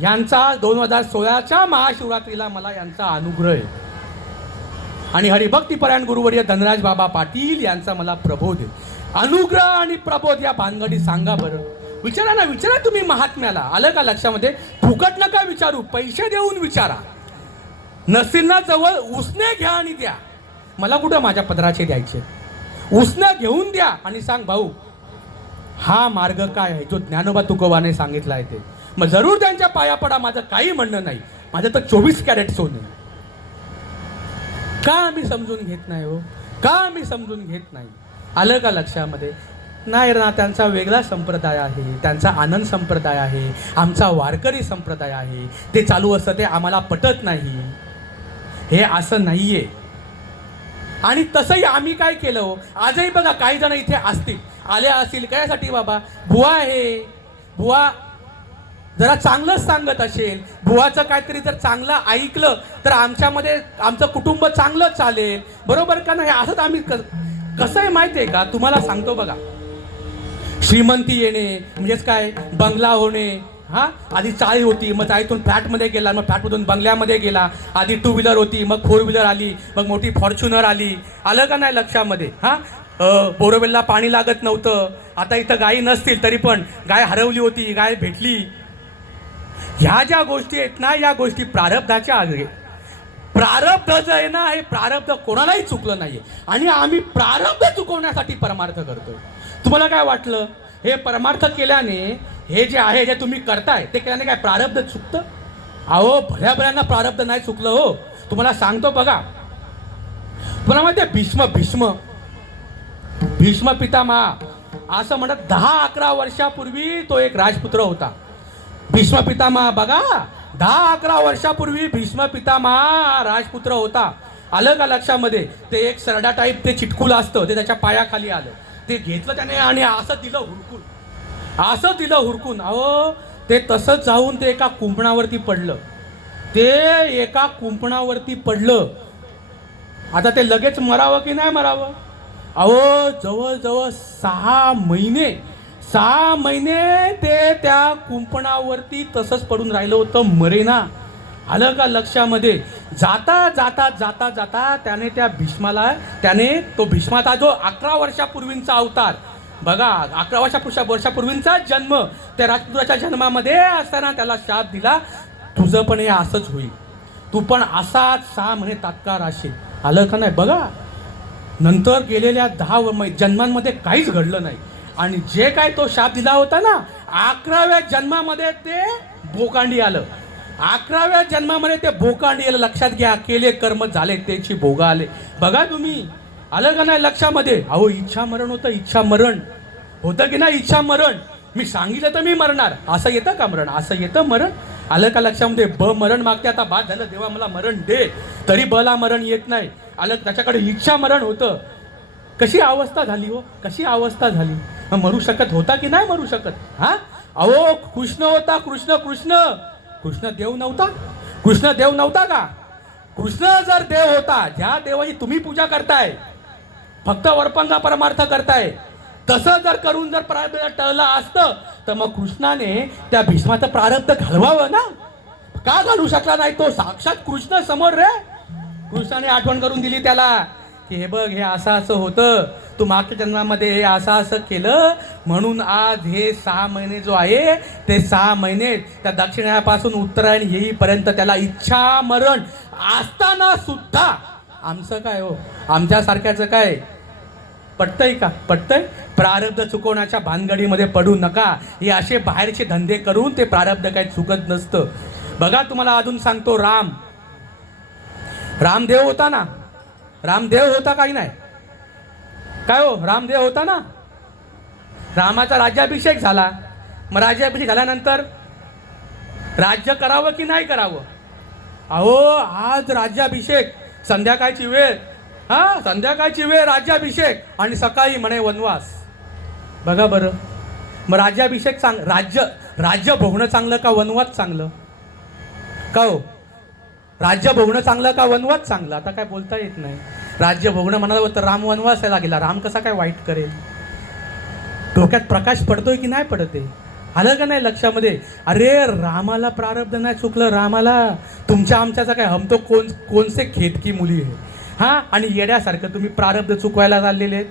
यांचा 2016च्या महाशिवरात्रीला मला यांचा अनुग्रह आहे. आणि हरिभक्तीपरायण गुरुवर्य धनराज बाबा पाटील यांचा मला प्रबोध आहे. अनुग्रह आणि प्रबोध या भानगडी सांगा बरं. विचारा ना, विचारा तुम्ही महात्म्याला, आलं का लक्षामध्ये. फुकट नका विचारू, पैसे देऊन विचारा. नसील ना जवळ उसने घ्या आणि द्या. मला कुठं माझ्या पदराचे द्यायचे, उसने घेऊन द्या आणि सांग भाऊ हा मार्ग काय आहे जो ज्ञानोबा तुकोबाने सांगितला आहे ते. मग जरूर त्यांच्या पाया पडा, माझं काही म्हणणं नाही. माझं तर 24 कॅरेट सोने. का आम्ही समजून घेत नाही हो, का आम्ही समजून घेत नाही, आलं का लक्षामध्ये. नाही ना, त्यांचा वेगळा संप्रदाय आहे, त्यांचा आनंद संप्रदाय आहे, आमचा वारकरी संप्रदाय आहे. ते चालू असतं ते आम्हाला पटत नाही. हे असं नाहीये. आणि तसंही आम्ही काय केलं हो, आजही बघा काही जण इथे असतील, आले असतील कायसाठी बाबा, बुवा आहे, बुवा जरा चांगलंच सांगत असेल, बुवाचं काहीतरी जर चांगलं ऐकलं तर आमच्यामध्ये आमचं कुटुंब चांगलं चालेल, बरोबर का नाही. असंच आम्ही कसं आहे माहिती आहे का, तुम्हाला सांगतो बघा. श्रीमंती येणे म्हणजेच काय, बंगला होणे. हा, आधी चाळी होती, मग चाळीतून फ्लॅटमध्ये गेला, मग फ्लॅटमधून बंगल्यामध्ये गेला. आधी 2 व्हीलर होती, मग 4 व्हीलर आली, मग मोठी फॉर्च्युनर आली, आलं का नाही लक्षामध्ये. हा, बोरवेलला पाणी लागत नव्हतं, आता इथं गायी नसतील तरी पण गाय हरवली होती, गाय भेटली. ह्या ज्या गोष्टी आहेत ना, या गोष्टी प्रारब्धाच्या आगे. प्रारब्ध जे आहे ना, हे प्रारब्ध कोणालाही चुकलं नाहीये आणि आम्ही प्रारब्ध चुकवण्यासाठी परमार्थ करतोय. तुम्हाला काय वाटलं हे परमार्थ केल्याने, हे जे आहे जे तुम्ही करताय ते केल्याने काय प्रारब्ध चुकतं? अहो, भल्याभल्यांना प्रारब्ध नाही चुकलं हो. तुम्हाला सांगतो बघा, तुम्हाला माहिती आहे भीष्म पितामह असं म्हणत 10-11 वर्षापूर्वी तो एक राजपुत्र होता. भीष्म पितामह बघा, 10-11 वर्षापूर्वी भीष्म पितामह राजपुत्र होता. आलं का लक्षामध्ये? ते एक सरडा टाईप ते चिटकूल असतं, ते त्याच्या पायाखाली आलं, ते घेतलं त्याने आणि असं दिलं हुडकून. अहो, ते तसंच जाऊन ते एका कुंपणावरती पडलं. आता ते लगेच मरावं की नाही मरावं? अहो, जवळजवळ 6 महिने ते त्या कुंपणावरती तसंच पडून राहिलं होतं, मरेना. आलं का लक्षामध्ये? जाता त्याने त्या भीष्माला, तो भीष्माचा जो 11 वर्षापूर्वींचा अवतार बघा, 11 वर्षापूर्वींचा जन्म, त्या राजपुत्राच्या जन्मामध्ये असताना त्याला शाप दिला, तुझं पण हे असंच होईल, तू पण असाच 6 महिने तात्काळ राहशील. आलं का नाही? बघा, नंतर गेलेल्या 10 जन्मांमध्ये काहीच घडलं नाही आणि जे काय तो शाप दिला होता ना, 11व्या जन्मामध्ये ते भोकांडी आलं. 11व्या जन्मामध्ये ते भोकांडी आलं. लक्षात घ्या, केले कर्म झाले त्याची भोग आले. बघा तुम्ही, आलं का नाही लक्षामध्ये? अहो, इच्छा मरण होतं की नाही? इच्छा मरण, मी सांगितलं तर मी मरणार, असं येतं का मरण? असं येतं मरण? आलं का लक्षामध्ये? मरण मागते, आता बाद झालं, देवा मला मरण दे, तरी बला मरण येत नाही. आलं, त्याच्याकडे इच्छा मरण होतं. कशी अवस्था झाली हो, कशी अवस्था झाली. मरू शकत होता की नाही मरू शकत? हा, अहो, कृष्ण होता, कृष्ण देव नव्हता का? कृष्ण जर देव होता, ज्या देवाची तुम्ही पूजा करताय, फक्त वरपंगा परमार्थ करताय, तसं जर करून जर प्रारब्ध टळलं असतं तर मग कृष्णाने त्या भीष्माचं प्रारब्ध घालवावं ना. का घालू शकला नाही? तो साक्षात कृष्ण समोर रे. कृष्णाने आठवण करून दिली त्याला की हे बघ, हे असं होतं, तू मागच्या जन्मामध्ये हे असं केलं, म्हणून आज हे 6 महिने जो आहे ते 6 महिने त्या दक्षिणापासून उत्तरायण येईपर्यंत त्याला इच्छा मरण असताना सुद्धा आमचं काय हो, आमच्यासारख्याचं काय पटतंय का? प्रारब्ध चुकवण्याच्या भानगडीमध्ये पडू नका. हे असे बाहेरचे धंदे करून ते प्रारब्ध काही चुकत नसतं. बघा, तुम्हाला अजून सांगतो, रामदेव होता ना, रामदेव होता काही नाही काय हो, रामदेव होता ना. रामाचा राज्याभिषेक झाला. मग राज्याभिषेक झाल्यानंतर राज्य करावं की नाही करावं? अहो, आज राज्याभिषेक, संध्याकाळची वेळ राज्याभिषेक आणि सकाळी म्हणे वनवास. बघा बरं, मग राज्याभिषेक राज्य भोगणं चांगलं का वनवास चांगलं? का हो, राज्य भोगणं चांगलं का वनवास चांगलं? आता काय बोलता येत नाही. राज्य भोगणं म्हणाल तर राम वनवासाला गेला, राम कसा काय वाईट करेल? डोक्यात प्रकाश पडतोय की नाही पडते? आलं का नाही लक्षामध्ये? अरे, रामाला प्रारब्ध नाही चुकलं. रामाला तुमच्या आमच्याचा काय, हम तो कोणसे खेत की मुली आहे. हा, आणि येड्यासारखं तुम्ही प्रारब्ध चुकवायला चाललेले आहेत.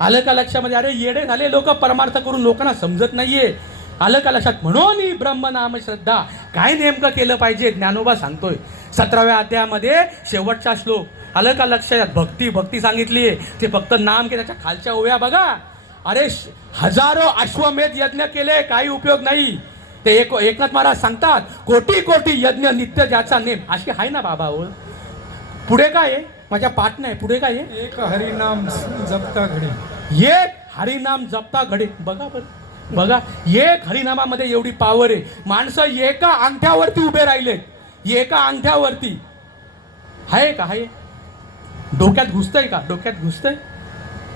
आलं का लक्षामध्ये? अरे, येडे झाले लोक, परमार्थ करून लोकांना समजत नाहीये. आलं का लक्षात? म्हणून ब्रह्मनाम श्रद्धा. काय नेमकं केलं पाहिजे? ज्ञानोबा सांगतोय 17व्या अध्यायामध्ये शेवटचा श्लोक. आलं का लक्षात? भक्ती सांगितली. ते फक्त नाम के, त्याच्या खालच्या ओव्या बघा. अरे, हजारो अश्वमेध यज्ञ केले, काही उपयोग नाही. ते एकनाथ महाराज सांगतात, कोटी यज्ञ नित्य ज्याचा नेम. अशी आहे ना बाबा. पुढे काय आहे? माझ्या पाठ नाही, पुढे काय आहे? एक हरिनाम जपता घडे. बघा, एक हरिनामामध्ये एवढी पावर आहे. माणसं एका अंगठ्यावरती उभे राहिलेत, एका अंगठ्यावरती. आहे का? आहे. डोक्यात घुसतंय?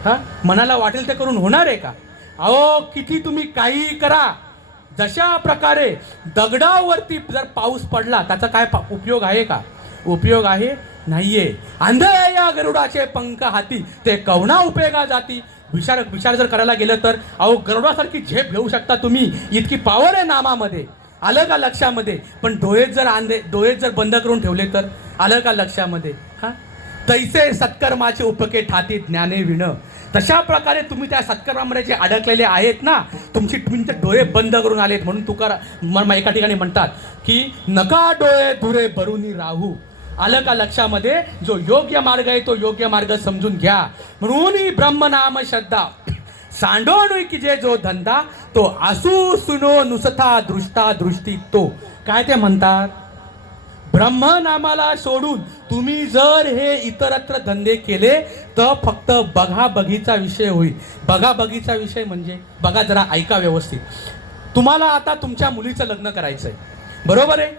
हा, मनाला वाटेल ते करून होणार आहे का? अहो, किती तुम्ही काही करा, जशा प्रकारे दगडावरती जर पाऊस पडला त्याचा काय उपयोग आहे का? उपयोग आहे? नाहीये. अंध या गरुडाचे पंख हाती, ते कवना उपयोगा जाती. विचार जर करायला गेलं तर अहो, गरुडासारखी झेप घेऊ शकता तुम्ही, इतकी पावर आहे नामामध्ये. आलं का लक्षामध्ये? पण डोळे जर बंद करून ठेवले तर आलं का लक्षामध्ये? हा, तैसे सत्कर्माचे उपके ठाती ज्ञाने विण. तशा प्रकारे तुम्ही त्या सत्कर्मामध्ये जे अडकलेले आहेत ना, तुमचे डोळे बंद करून आलेत. म्हणून तुकाराम एका ठिकाणी म्हणतात की नका डोळे धुरे भरूनी राहू. आलं का लक्षामध्ये? जो योग्य मार्ग आहे तो योग्य मार्ग समजून घ्या. म्हणून ब्रह्मनाम श्रद्धा सांडोण की जो धंदा तो आसू सुनो नुसता दृष्टा दृष्टी तो. काय ते म्हणतात? ब्रह्मनामाला सोडून तुम्ही जर हे इतरत्र धंदे केले तर फक्त बघा बघीचा विषय होईल. बघा बघीचा विषय म्हणजे बघा, जरा ऐका व्यवस्थित. तुम्हाला आता तुमच्या मुलीचं लग्न करायचं आहे, बरोबर आहे?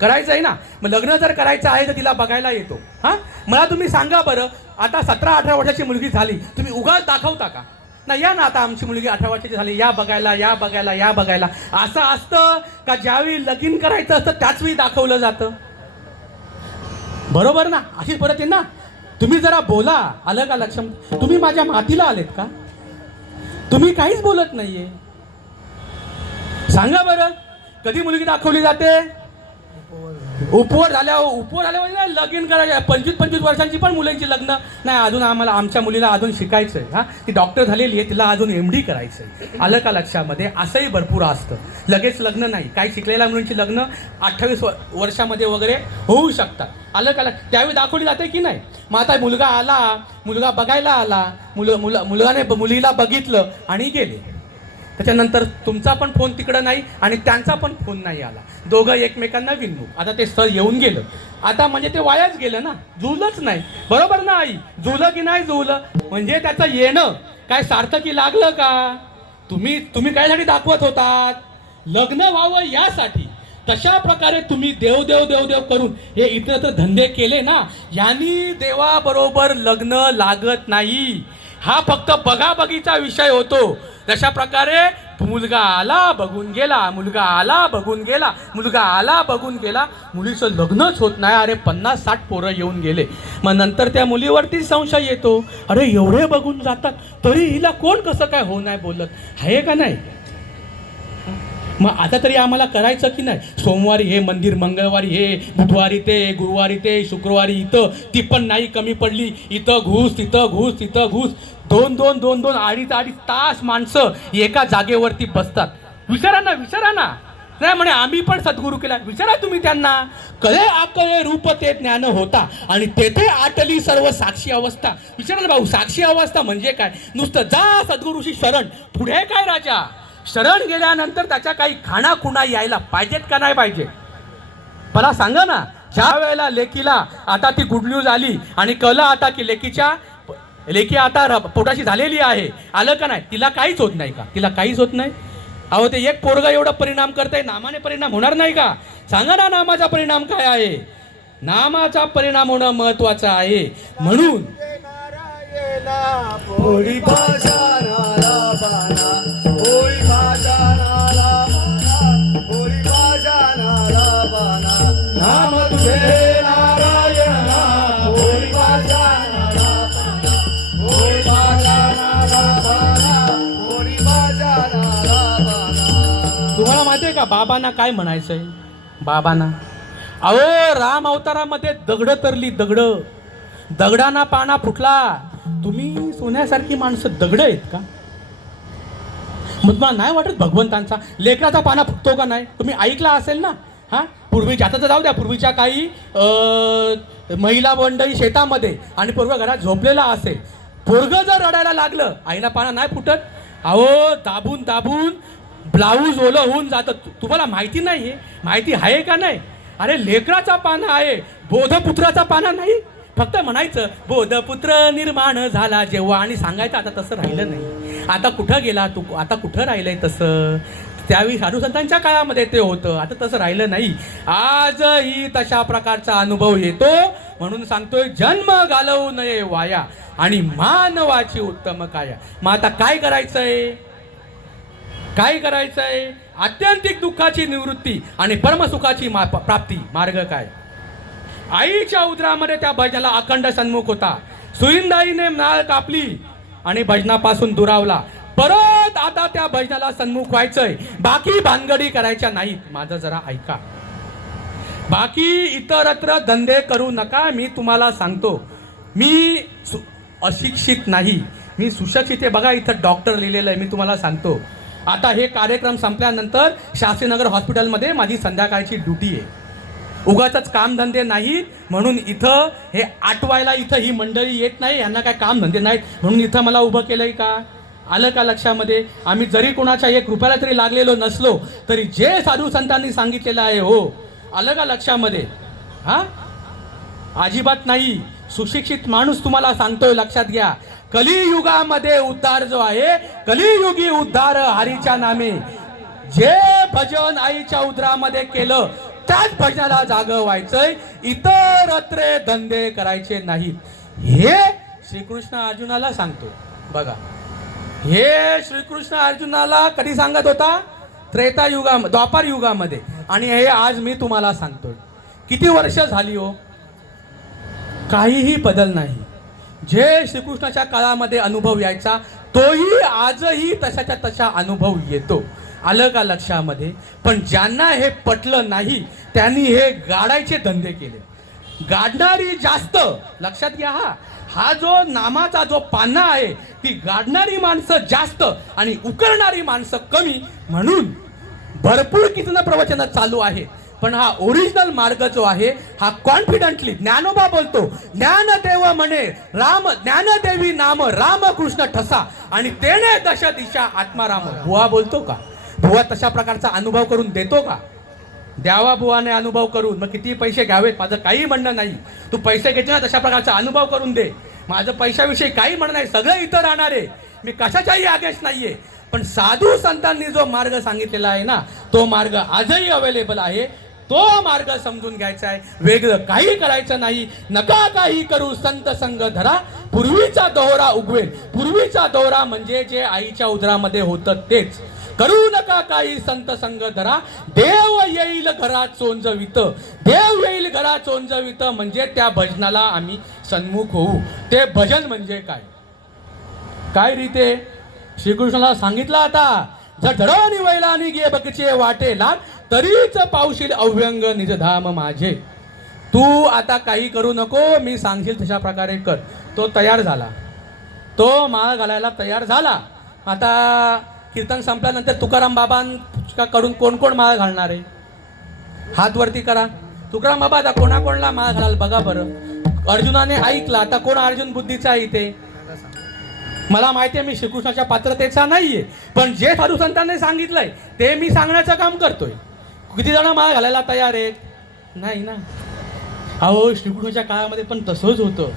करायचं आहे ना. मग लग्न जर करायचं आहे तर तिला बघायला येतो. हां, मला तुम्ही सांगा बरं, आता 17-18 वर्षाची मुलगी झाली, तुम्ही उगाच दाखवता का? नाही, या ना आता आमची मुलगी 18 वर्षाची झाली, या बघायला या बघायला या बघायला. असं असतं का ज्यावेळी लगीन करायचं असतं त्याच वेळी दाखवलं जातं? बरोबर ना? अशीच परत आहे ना. तुम्ही जरा बोला. आलं का लक्षात? तुम्ही माझ्या मातीला आलेत का? तुम्ही काहीच बोलत नाहीये. सांगा बरं, कधी मुलगी दाखवली जाते? उपवर झाल्यावर लगीन करायचं. 25-25 वर्षांची पण मुलांची लग्न नाही. अजून आमच्या मुलीला अजून शिकायचंय. हा, ती डॉक्टर झालेली आहे, तिला अजून MD करायचंय. आलं का लक्षामध्ये? असंही भरपूर असतं. लगेच लग्न नाही. काही शिकलेल्या मुलींची लग्न 28 वर्षामध्ये वगैरे होऊ शकतात. आलं का? त्यावेळी दाखवली जाते की नाही? मग आता मुलगा आला, मुलगा बघायला आला, मुलाने मुलीला बघितलं आणि गेले. त्याच्यानंतर तुमचा पण फोन तिकडं नाही आणि त्यांचा पण फोन नाही आला. दोघं एकमेकांना विनमुख. आता ते स्थळ येऊन गेलं. आता म्हणजे ते वायाच गेलं ना, जुळलंच नाही. बरोबर ना आई? जुळलं की नाही जुळलं? म्हणजे त्याचं येणं काय सार्थकी लागलं का? तुम्ही कायसाठी दाखवत होतात? लग्न व्हावं यासाठी. तशा प्रकारे तुम्ही देव देव देव देव करून हे इतरत्र धंदे केले ना, यांनी देवाबरोबर लग्न लागत नाही. हा फक्त बघाबघीचा विषय होतो. तशा प्रकारे मुलगा आला बघून गेला, मुलगा आला बघून गेला, मुलगा आला बघून गेला, मुलीचं लग्नच होत नाही. अरे 50-60 पोरं येऊन गेले. मग नंतर त्या मुलीवरतीच संशय येतो, अरे एवढे बघून जातात तरी हिला कोण कसं काय हो नाही बोलत आहे का नाही? मग आता तरी आम्हाला करायचं की नाही? सोमवारी हे मंदिर, मंगळवारी हे, बुधवारी ते, गुरुवारी ते, शुक्रवारी इथं, ती पण नाही कमी पडली, इथं घुस तिथं घुस तिथं घुस. 2-2 अडीच तास माणसं एका जागेवरती बसतात. विचारा ना. नाही म्हणे आम्ही पण सद्गुरू केला. विचारा तुम्ही त्यांना. कळे आकळे रूप ते ज्ञान होता आणि तेथे आटली सर्व साक्षी अवस्था. विचारा ना भाऊ, साक्षी अवस्था म्हणजे काय? नुसतं जा सद्गुरूशी शरण, पुढे काय राजा? शरण गेल्यानंतर त्याच्या काही खाणाखुणा यायला पाहिजेत का नाही पाहिजे? मला सांगा ना. ज्या वेळेला लेकीला आता ती गुड न्यूज आली आणि कळलं आता की लेकी आता पोटाशी झालेली आहे, आलं का नाही? तिला काहीच होत नाही का? तिला काहीच होत नाही. अहो ते एक पोरगा एवढा परिणाम करताय, नामाने परिणाम होणार नाही का? सांगा ना, नामाचा परिणाम काय आहे? नामाचा परिणाम होणं महत्वाचं आहे. म्हणून होळी बाजाराला बाना, होळी बाजाराला बाना, होळी बाजाराला बाना, नाम तुझे नारायण, होळी बाजाराला बाना, होळी बाजाराला बाना, होळी बाजाराला बाना. तुम्हाला माहिती आहे का बाबांना काय म्हणायचंय? बाबांना, अहो राम अवतारामध्ये दगड तरली, दगडांना पाना फुटला. तुम्ही सोन्यासारखी माणसं दगड आहेत का? मग मला नाही वाटत भगवंतांचा लेकराचा पाना फुटतो का नाही? तुम्ही ऐकला असेल ना. हा, पूर्वीच्या, आता तर जाऊ द्या, पूर्वीच्या काही महिला मंडळी शेतामध्ये आणि पोरगा घरात झोपलेला असेल, पोरगं जर रडायला लागलं, आईला पाना नाही फुटत. अहो दाबून ब्लाऊज ओलं होऊन जातं. तुम्हाला माहिती नाही? माहिती आहे का नाही? अरे लेकराचा पाना आहे, बोधपुत्राचा पाना नाही. फक्त म्हणायचं बोधपुत्र निर्माण झाला जेव्हा, आणि सांगायचं. आता तसं राहिलं नाही. आता कुठं गेला तू? आता कुठं राहिलंय तसं? त्यावेळी साधू संतांच्या काळामध्ये ते होतं, आता तसं राहिलं नाही. आजही तशा प्रकारचा अनुभव येतो. म्हणून सांगतोय, जन्म घालवू नये वाया आणि मानवाची उत्तम काया. मग आता काय करायचंय? आत्यंतिक दुःखाची निवृत्ती आणि परमसुखाची प्राप्ती. मार्ग काय? आईच्या उदरामध्ये त्या भजनाला अखंड सन्मुख होता. सुईंदाईने नाळ कापली आणि भजनापासून दुरावला. परत आता त्या भजनाला सन्मुख व्हायचंय. बाकी भानगडी करायच्या नाहीत. माझं जरा ऐका. बाकी इतरत्र धंदे करू नका. मी तुम्हाला सांगतो, मी अशिक्षित नाही, मी सुशिक्षित आहे. बघा इथं डॉक्टर लिहिलेलं आहे. मी तुम्हाला सांगतो, आता हे कार्यक्रम संपल्यानंतर शास्त्रीनगर हॉस्पिटलमध्ये माझी संध्याकाळची ड्युटी आहे. उगाचच कामधंदे नाहीत म्हणून इथं हे आटवायला इथं ही मंडळी येत नाही, यांना काय कामधंदे नाहीत म्हणून इथं मला उभं केलंय का? आलं का लक्षामध्ये? आम्ही जरी कोणाच्या 1 रुपयाला तरी लागलेलो नसलो तरी जे साधू संतांनी सांगितलेलं आहे, हो, आलं का लक्षामध्ये? हा, अजिबात नाही. सुशिक्षित माणूस तुम्हाला सांगतोय, लक्षात घ्या. कलियुगामध्ये उद्धार जो आहे, कलियुगी उद्धार हरीच्या नामे. जे भजन आईच्या उदरामध्ये केलं त्याच भजनाला जागं व्हायचंय, इतरत्र धंदे करायचे नाहीत. हे श्रीकृष्ण अर्जुनाला सांगतो. बघा, हे श्रीकृष्ण अर्जुनाला कधी सांगत होता? त्रेता युगामध्ये, द्वापार युगामध्ये. आणि हे आज मी तुम्हाला सांगतोय. किती वर्ष झाली हो, काहीही बदल नाही. जे श्रीकृष्णाच्या काळामध्ये अनुभव यायचा तोही आजही तशाच्या तशा अनुभव येतो. आलं का लक्षामध्ये? पण ज्यांना हे पटलं नाही त्यांनी हे गाडायचे धंदे केले. गाडणारी जास्त, लक्षात घ्या. हा जो नामाचा जो पान्हा आहे, ती गाडणारी माणसं जास्त आणि उकरणारी माणसं कमी, म्हणून भरपूर किती प्रवचन चालू आहे. पण हा ओरिजिनल मार्ग जो आहे हा कॉन्फिडेंटली ज्ञानोबा बोलतो, ज्ञानदेव म्हणे राम, ज्ञानदेवी नाम रामकृष्ण ठसा आणि तेने दश दिशा आत्माराम. बुवा बोलतो का? बुवा तशा प्रकारचा अनुभव करून देतो का? द्यावा बुवाने अनुभव करून. मग किती पैसे घ्यावेत माझं काही म्हणणं नाही. तू पैसे घेतो ना, तशा प्रकारचा अनुभव करून दे. माझं पैशाविषयी काही म्हणणं नाही, सगळं इथं राहणार आहे. मी कशाच्याही आगेश नाहीये. पण साधू संतांनी जो मार्ग सांगितलेला आहे ना, तो मार्ग आजही अवेलेबल आहे. तो मार्ग समजून घ्यायचा आहे. वेगळं काही करायचं नाही. नका काही करू, संत संग धरा, पूर्वीचा दोहरा उगवेल. पूर्वीचा दोहरा म्हणजे जे आईच्या उदरामध्ये होतं तेच. करू नका काही, संत संग धरा, देव येईल घरात चोंजवित. देव येईल घरात चोंजवित म्हणजे त्या भजनाला आम्ही सन्मुख होऊ. ते भजन म्हणजे काय? काय रीते श्रीकृष्णाला सांगितलं, आता जर धडणी वैलानी गे बकचे वाटेला तरीच पावशील अव्यंग निजधाम माझे. तू आता काही करू नको, मी सांगशील तशा प्रकारे कर. तो तयार झाला, तो माळ घालायला तयार झाला. आता कीर्तन संपल्यानंतर तुकाराम बाबांकडून कोण कोण माळ घालणार आहे? हात वरती करा. तुकाराम बाबा आता कोणाकोणला माळ घालाल बघा बरं. अर्जुनाने ऐकला, आता कोण अर्जुन बुद्धीचा आहे इथे? मला माहिती आहे मी श्रीकृष्णाच्या पात्रतेचा नाहीये, पण जे साधू संतांनी सांगितलंय ते मी सांगण्याचं काम करतोय. किती जण माळ घालायला तयार आहेत? नाही ना. अहो, श्रीकृष्णाच्या काळामध्ये पण तसंच होतं.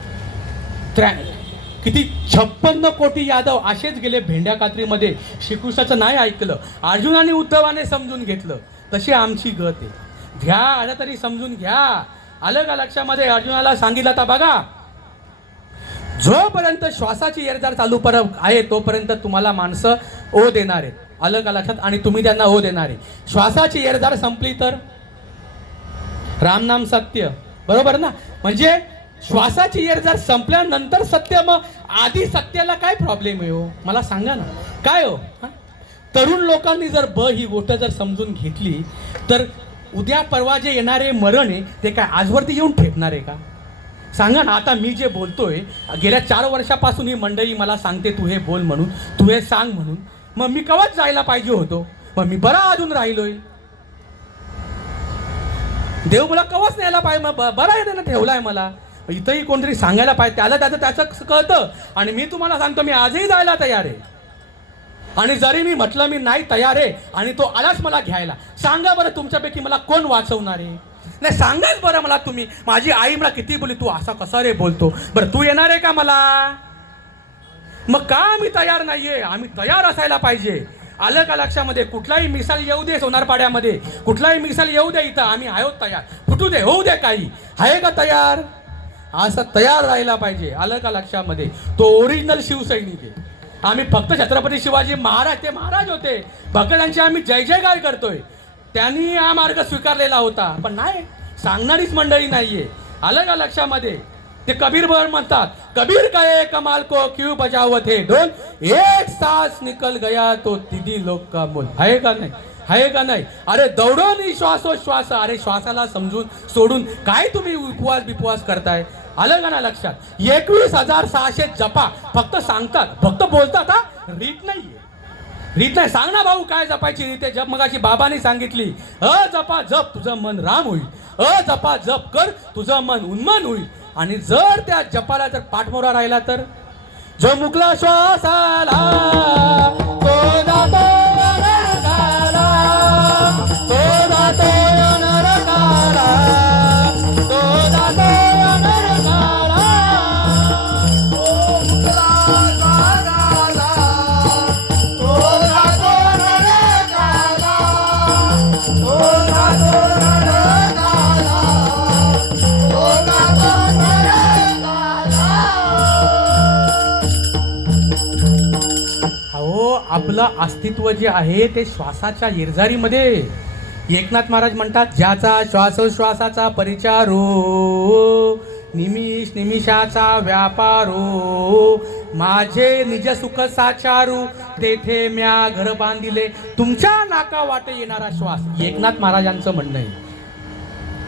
किती 56 कोटी यादव असेच गेले भेंड्या कात्रीमध्ये. श्रीकृष्णाचं नाही ऐकलं. अर्जुनाने उद्धवाने समजून घेतलं. तशी आमची गत आहे. घ्या, आता तरी समजून घ्या. आलं का लक्षामध्ये? अर्जुनाला सांगितलं, आता बघा, जोपर्यंत श्वासाची येरजार चालू आहे तोपर्यंत तुम्हाला माणसं ओ देणार आहेत. आलं का लक्षात? आणि तुम्ही त्यांना ओ देणार आहे. श्वासाची येरजार संपली तर रामनाम सत्य, बरोबर ना? म्हणजे श्वासाची येरजार संपल्यानंतर सत्य. मग आधी सत्याला काय प्रॉब्लेम आहे हो? मला सांगा ना, काय हो? तरुण लोकांनी जर ही गोष्ट जर समजून घेतली तर उद्या परवा जे येणारे मरण आहे ते काय आजवरती येऊन ठेपणार आहे का? सांगा ना. आता मी जे बोलतोय, गेल्या 4 वर्षापासून ही मंडळी मला सांगते तू हे बोल म्हणून, तू हे सांग म्हणून. मग मी कवाच जायला पाहिजे होतो, मग मी बरा अजून राहिलोय. देव मला कवाच न्यायला पाहिजे, बरा येण्यानं ठेवलाय मला. इथंही कोणतरी सांगायला पाहिजे, त्याला त्याचं कळतं. आणि मी तुम्हाला सांगतो, मी आजही जायला तयार आहे. आणि जरी मी म्हटलं मी नाही तयार आहे आणि तो आलाच मला घ्यायला, सांगा बरं तुमच्यापैकी मला कोण वाचवणार आहे? नाही, सांगाच बरं मला तुम्ही. माझी आई मला किती बोलली, तू असा कसा रे बोलतो, बरं तू येणार आहे का मला? मग का आम्ही तयार नाहीये? आम्ही तयार असायला पाहिजे. आलं का लक्षामध्ये? कुठलाही मिसाल येऊ दे सोनारपाड्यामध्ये, कुठलाही मिसाल येऊ दे, इथं आम्ही आहोत तयार. फुटू दे, होऊ दे, काही आहे का तयार? असं तयार राहायला पाहिजे. आलं का लक्षामध्ये? तो ओरिजिनल शिवसैनिक आहे. आम्ही फक्त छत्रपती शिवाजी महाराज, ते महाराज होते, भक्तांची आम्ही जय जयकार करतोय. त्यांनी हा मार्ग स्वीकारलेला होता, पण नाही, सांगणारीच मंडळी नाहीये. आलं का लक्षामध्ये? ते कबीर बर म्हणतात, कबीर कहे कमाल को क्यों बजावत है ढोल, एक सांस निकल गया तो तिदी लोक का मोल. आहे का नाही? आहे का नाही? अरे दौडोनी श्वासोश्वास, अरे श्वासाला समजून सोडून काय तुम्ही उपवास बिपवास करताय? आलं का ना लक्षात? 21,600 जपा फक्त सांगतात, फक्त बोलतात, हा रीत नाहीये. रीत नाही. सांग ना भाऊ काय जपायची रीत आहे? जप मगाशी बाबांनी सांगितली, जपा जप तुझं मन राम होईल, जपा जप कर तुझं मन उन्मन होईल. आणि जर त्या जपाला जर पाठमोरा राहिला तर जो मुकला श्वास आला तो जातो नरकाला, तो जातो नरकाला, तो जातो नरकाला. अहो आपलं अस्तित्व जे आहे ते श्वासाच्या इरझारीमध्ये. एकनाथ महाराज म्हणतात, ज्याचा श्वासोश्वासाचा परिचारो, निमिष निमिषाचा व्यापारो, माझे निज सुख साचारू, तेथे म्या घर बांधिले. तुमच्या नाका वाटे येणारा श्वास, एकनाथ महाराजांचं म्हणणं आहे,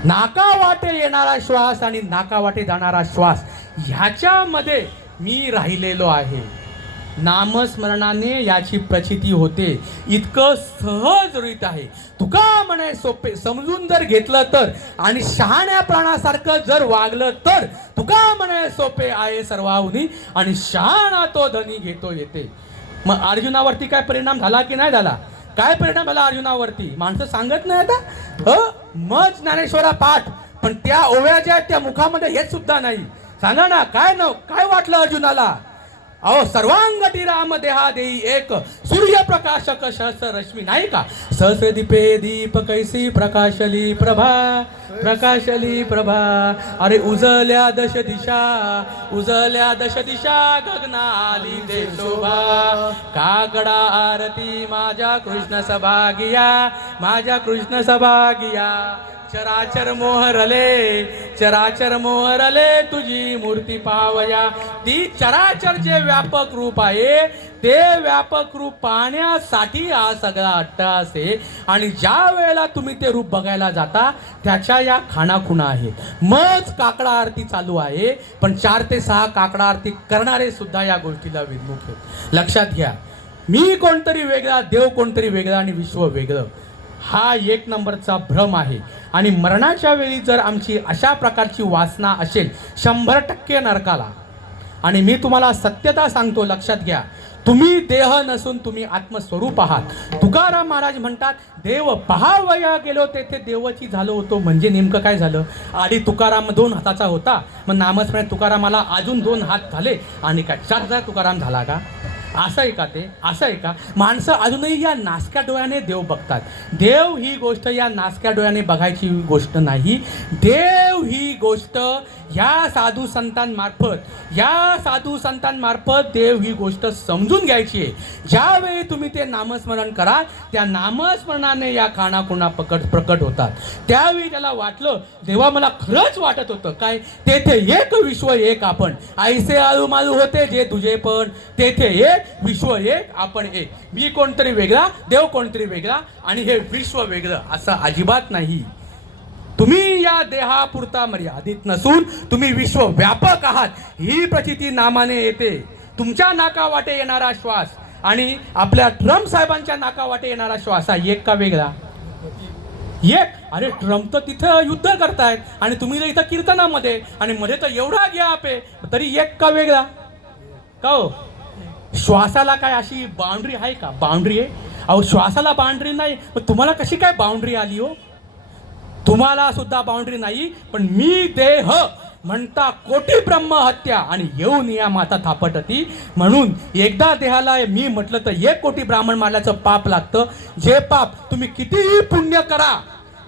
नाका वाटे येणारा श्वास आणि नाका वाटे जाणारा श्वास ह्याच्यामध्ये मी राहिलेलो आहे. नामस्मरणाने याची प्रचिती होते. इतकं सहजरित आहे. तुका म्हणे सोपे समजून जर घेतलं तर आणि शहाण्या प्राणासारखं जर वागलं तर तुका म्हणे सोपे आहे सर्वाहुनी आणि शहाणा तो धनी घेतो येते. मग अर्जुनावरती काय परिणाम झाला की नाही झाला? काय परिणाम झाला अर्जुनावरती? माणसं सांगत नाही आता. मग ज्ञानेश्वरा पाठ, पण त्या ओव्या ज्या त्या मुखामध्ये हेच सुद्धा नाही. सांगा ना काय वाटलं अर्जुनाला? अहो सर्वांगटी राम देहा देई एक, सूर्यप्रकाशक सहस्र रश्मी नाही का? सहस्र दीपे दीप कैसी प्रकाशली प्रभा, प्रकाशली प्रभा. अरे उजल्या दश दिशा गगना आली ते शोभा. काकडा आरती माझ्या कृष्ण सभागिया, माझ्या कृष्ण सभागिया. चराचर मोहरले तुझी मूर्ती पावया. ती चराचर जे व्यापक रूप आहे ते व्यापक रूप पाहण्यासाठी हा सगळा अट्टहास आहे. आणि ज्या वेळेला तुम्ही ते रूप बघायला जाता त्याच्या या खाणाखुणा आहेत. मग काकडा आरती चालू आहे, पण 4 ते 6 काकडा आरती करणारे सुद्धा या गोष्टीला विमुख आहेत. लक्षात घ्या, मी कोणतरी वेगळा, देव कोणतरी वेगळा आणि विश्व वेगळं, हा 1 नंबरचा भ्रम आहे. आणि मरणाच्या वेळी जर आमची अशा प्रकारची वासना असेल 100% नरकाला. आणि मी तुम्हाला सत्यता सांगतो, लक्षात घ्या, तुम्ही देह नसून तुम्ही आत्मस्वरूप आहात. तुकाराम महाराज म्हणतात, देव पहावया गेलो तेथे देवची झालो होतो. म्हणजे नेमकं काय झालं? आधी तुकाराम 2 हाताचा होता, मग नामस्मरणात तुकारामाला अजून 2 हात झाले आणि काय 4 तुकाराम झाला का? असं आहे का ते? असं आहे का? माणसं अजूनही या नासक्या डोळ्याने देव बघतात. देव ही गोष्ट या नासक्या डोळ्याने बघायची गोष्ट नाही. देव ही गोष्ट या साधू संतांमार्फत देव ही गोष्ट समजून घ्यायची आहे. ज्यावेळी तुम्ही ते नामस्मरण कराल त्या नामस्मरणाने या खाणाखुणा प्रकट होतात. त्यावेळी त्याला वाटलं, देवा मला खरंच वाटत होतं काय, तेथे एक विश्व एक आपण, ऐसे आळूमाळू होते जे तुझे पण, तेथे एक विश्व एक आपण एक. मी कोणतरी वेगळा, देव कोणतरी वेगळा आणि हे विश्व वेगळं असं अजिबात नाही. तुम्ही या देहापुरता मर्यादित नसून तुम्ही विश्व व्यापक आहात ही प्रचिती नामाने येते. तुमच्या नाकावाटे येणारा श्वास आणि आपल्या ट्रम्प साहेबांच्या नाकावाटे येणारा श्वास हा एक का वेगळा? एक. अरे ट्रम्प तर तिथं युद्ध करतायत आणि तुम्ही इथं कीर्तनामध्ये आणि मध्ये तर एवढा गॅप आहे, तरी एक का वेगळा? का हो? श्वासाला काय अशी बाउंड्री आहे का? बाउंड्री आहे? अहो श्वासाला बाउंड्री नाही, पण तुम्हाला कशी काय बाउंड्री आली हो? तुम्हाला सुद्धा बाउंड्री नाही. पण मी देह म्हणता कोटी ब्रह्म हत्या आणि येऊन या माता थापटती. म्हणून एकदा देहाला मी म्हटलं तर 1 कोटी ब्राह्मण मारल्याचं पाप लागतं. जे पाप तुम्ही कितीही पुण्य करा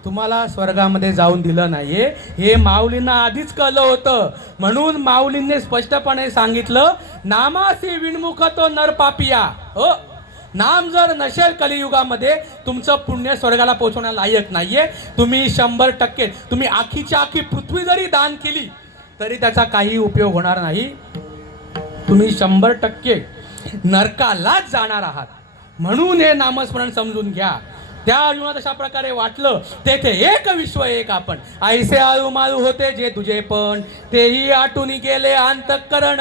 तुम्हाला स्वर्गामध्ये जाऊन दिलं नाहीये, हे माऊलींना आधीच कळलं होतं. म्हणून माऊलींनी स्पष्टपणे सांगितलं, नामासी विणमुख तो नर पापिया. हो, नाम जर नसेल कलियुगामध्ये तुमचं पुण्य स्वर्गाला पोहोचवण्या लायक नाहीये. तुम्ही 100% तुम्ही आखीच्या आखी पृथ्वी जरी दान केली तरी त्याचा काही उपयोग होणार नाही. तुम्ही 100% नरकालाच जाणार आहात. म्हणून हे नामस्मरण समजून घ्या. त्या अर्जुनाला तशा प्रकारे वाटलं तेथे एक विश्व एक आपण. ऐसे आळूमाळू होते जे तुझे पण, तेही आटून गेले अंतःकरण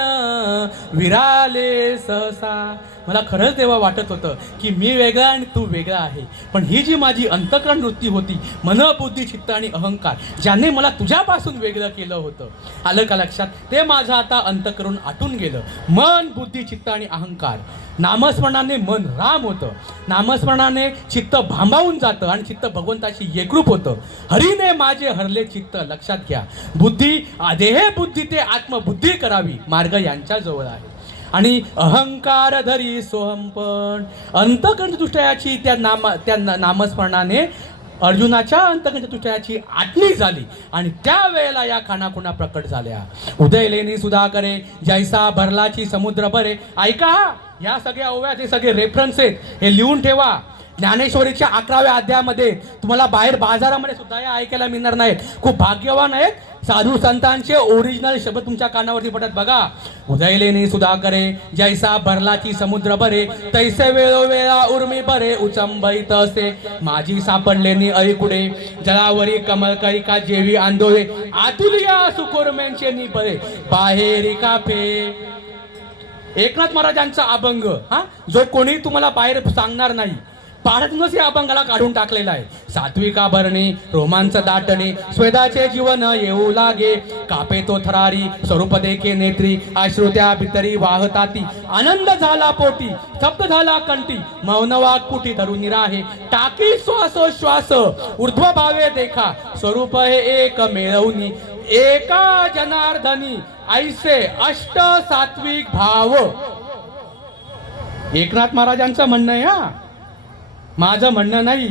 विराले सहसा. मला खरंच तेव्हा वाटत होतं की मी वेगळा आणि तू वेगळा आहे, पण ही जी माझी अंतःकरण वृत्ती होती, मन बुद्धी चित्त आणि अहंकार, ज्याने मला तुझ्यापासून वेगळं केलं होतं, आलं का लक्षात? ते माझं आता अंतःकरण आटून गेलं. मन बुद्धी चित्त आणि अहंकार. नामस्मरणाने मन राम होतं, नामस्मरणाने चित्त भांबावून जातं आणि चित्त भगवंताशी एकरूप होतं. हरीने माझे हरले चित्त. लक्षात घ्या, बुद्धी देह बुद्धी ते आत्मबुद्धी करावी मार्ग यांच्या जवळ आहे. आणि अहंकार धरी सोहमपण. अंतःकरण चतुष्टयाची त्या नामस्मरणाने अर्जुनाच्या अंतःकरण चतुष्टयाची आटणी झाली आणि त्यावेळेला या खानाखुणा प्रकट झाल्या. उदयलेनी सुधाकरे जैसा भरलाची समुद्र भरे. ऐका, या सगळ्या ओव्यात हे सगळे रेफरन्स आहेत, हे लिहून ठेवा. ज्ञानेश्वरीच्या 11व्या अध्यायामध्ये तुम्हाला बाहेर बाजारामध्ये सुद्धा या ऐकायला मिळणार नाहीत. खूप भाग्यवान आहेत, साधू संतांचे ओरिजिनल शब्द तुमच्या कानावरती पडत. बघा, उदयलेनी सुधाकरे जैसा भरलाची समुद्र भरे, तैसे वेळोवेळा उर्मी भरे उचंबईत असे. माझी सापडलेनी ऐकुडे जळावरी कमलकरी का जेवी आंदोळे. आतुलिया सुकुर्म्यांचे निबळे बाहेरी काफे. एकनाथ महाराजांचा अभंग, हा, जो कोणी तुम्हाला बाहेर सांगणार नाही, पाढतूनच या अभंगाला काढून टाकलेला आहे. सात्विका भरणे रोमांच दाटणे, स्वेदाचे जीवन येऊ लागे. कापे तो थरारी स्वरूप देखे नेत्री, अश्रुत्या भितरी वाहताती. आनंद झाला पोटी स्तब्ध झाला कंठी, मौन वाक कुठी धरून राहे. टाकी श्वासोश्वास ऊर्ध्व भावे देखा, स्वरूप हे एक मिळवणी. एका जनार्दनी ऐसे अष्ट सात्विक भाव. एकनाथ महाराजांचं म्हणणं आहे, हा, माझं म्हणणं नाही.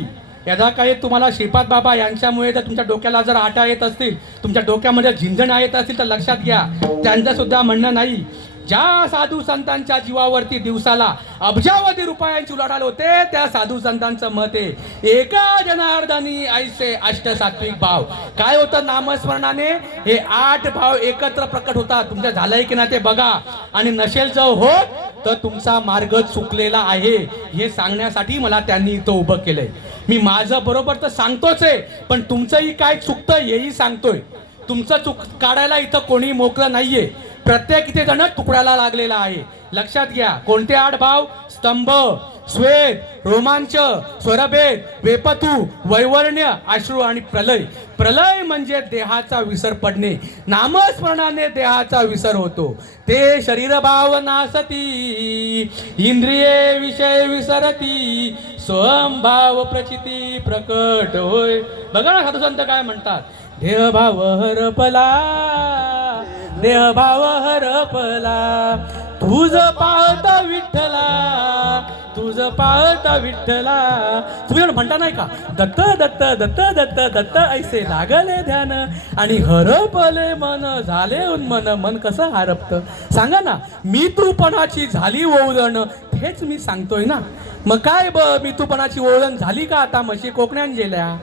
याचा काही तुम्हाला श्रीपाद बाबा यांच्यामुळे जर तुमच्या डोक्याला जर आटा येत असतील, तुमच्या डोक्यामध्ये झिंजण येत असतील, तर लक्षात घ्या, त्यांचं सुद्धा म्हणणं नाही. ज्या साधू संतांच्या जीवावरती दिवसाला अब्जावधी रुपयांची उलाढाल होते, त्या साधू संतांचं मत आहे एका जनार्दनी ऐसे अष्ट सात्विक भाव. काय होतं नामस्मरणाने? हे 8 भाव एकत्र प्रकट होतात. तुमच्या झालंय की ना ते बघा. आणि नसेल जर होत तर तुमचा मार्ग चुकलेला आहे, हे सांगण्यासाठी मला त्यांनी इथं उभं केलंय. मी माझं बरोबर तर सांगतोच आहे, पण तुमचंही काय चुकतं हेही सांगतोय. तुमचं चूक काढायला इथं कोणी मोकळं नाहीये. प्रत्येक इथे जण तुकड्याला लागलेला आहे. लक्षात घ्या, कोणते 8 भाव? स्तंभ, स्वेद, रोमांच, स्वरभेद, वेपथू, वैवर्ण्य, अश्रू आणि प्रलय. प्रलय म्हणजे देहाचा विसर पडणे. नामस्मरणाने देहाचा विसर होतो. ते शरीर भाव नासती, इंद्रिये विषय विसरती, स्वभाव प्रचिती प्रकट होय. बघा ना साधू संत काय म्हणतात, देहभाव हरपला, देहभाव हरपला, तुझ पाहता विठ्ठला, तुझ पाहता विठ्ठला. तुम्ही म्हणता नाही का, दत्त दत्त दत्त दत्त दत्त ऐसे लागले ध्यान आणि हरपले मन झाले उन्मन. मन कसं हरपतं सांगा ना? मी तूपणाची झाली ओवळण, हेच मी सांगतोय ना. मग काय मी तूपणाची ओवळण झाली का? आता म्हशी कोकण्यान गेल्या,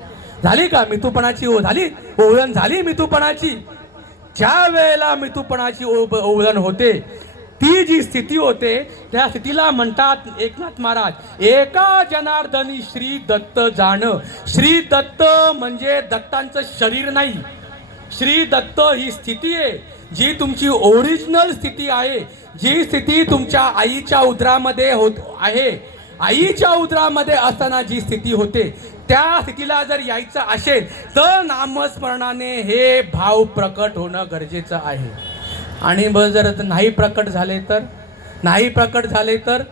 झाली का मितूपणाची झाली ओवळण झाली मितूपणाची? ज्या वेळेला मितूपणाची ओवळण होते, ती जी स्थिती होते, त्या स्थितीला म्हणतात एकनाथ महाराज एका जनार्दनी श्री दत्त जाण. श्री दत्त म्हणजे दत्तांचं शरीर नाही. श्री दत्त ही स्थिती आहे, जी तुमची ओरिजिनल स्थिती आहे, जी स्थिती तुमच्या आईच्या उदरामध्ये होत आहे. आईच्या उदरामध्ये असताना जी स्थिती होते, त्या स्थितीला जर यायचं असेल तर नामस्मरणाने हे भाव प्रकट होणं गरजेचं आहे. आणि जर नाही प्रकट झाले तर, नाही प्रकट झाले तर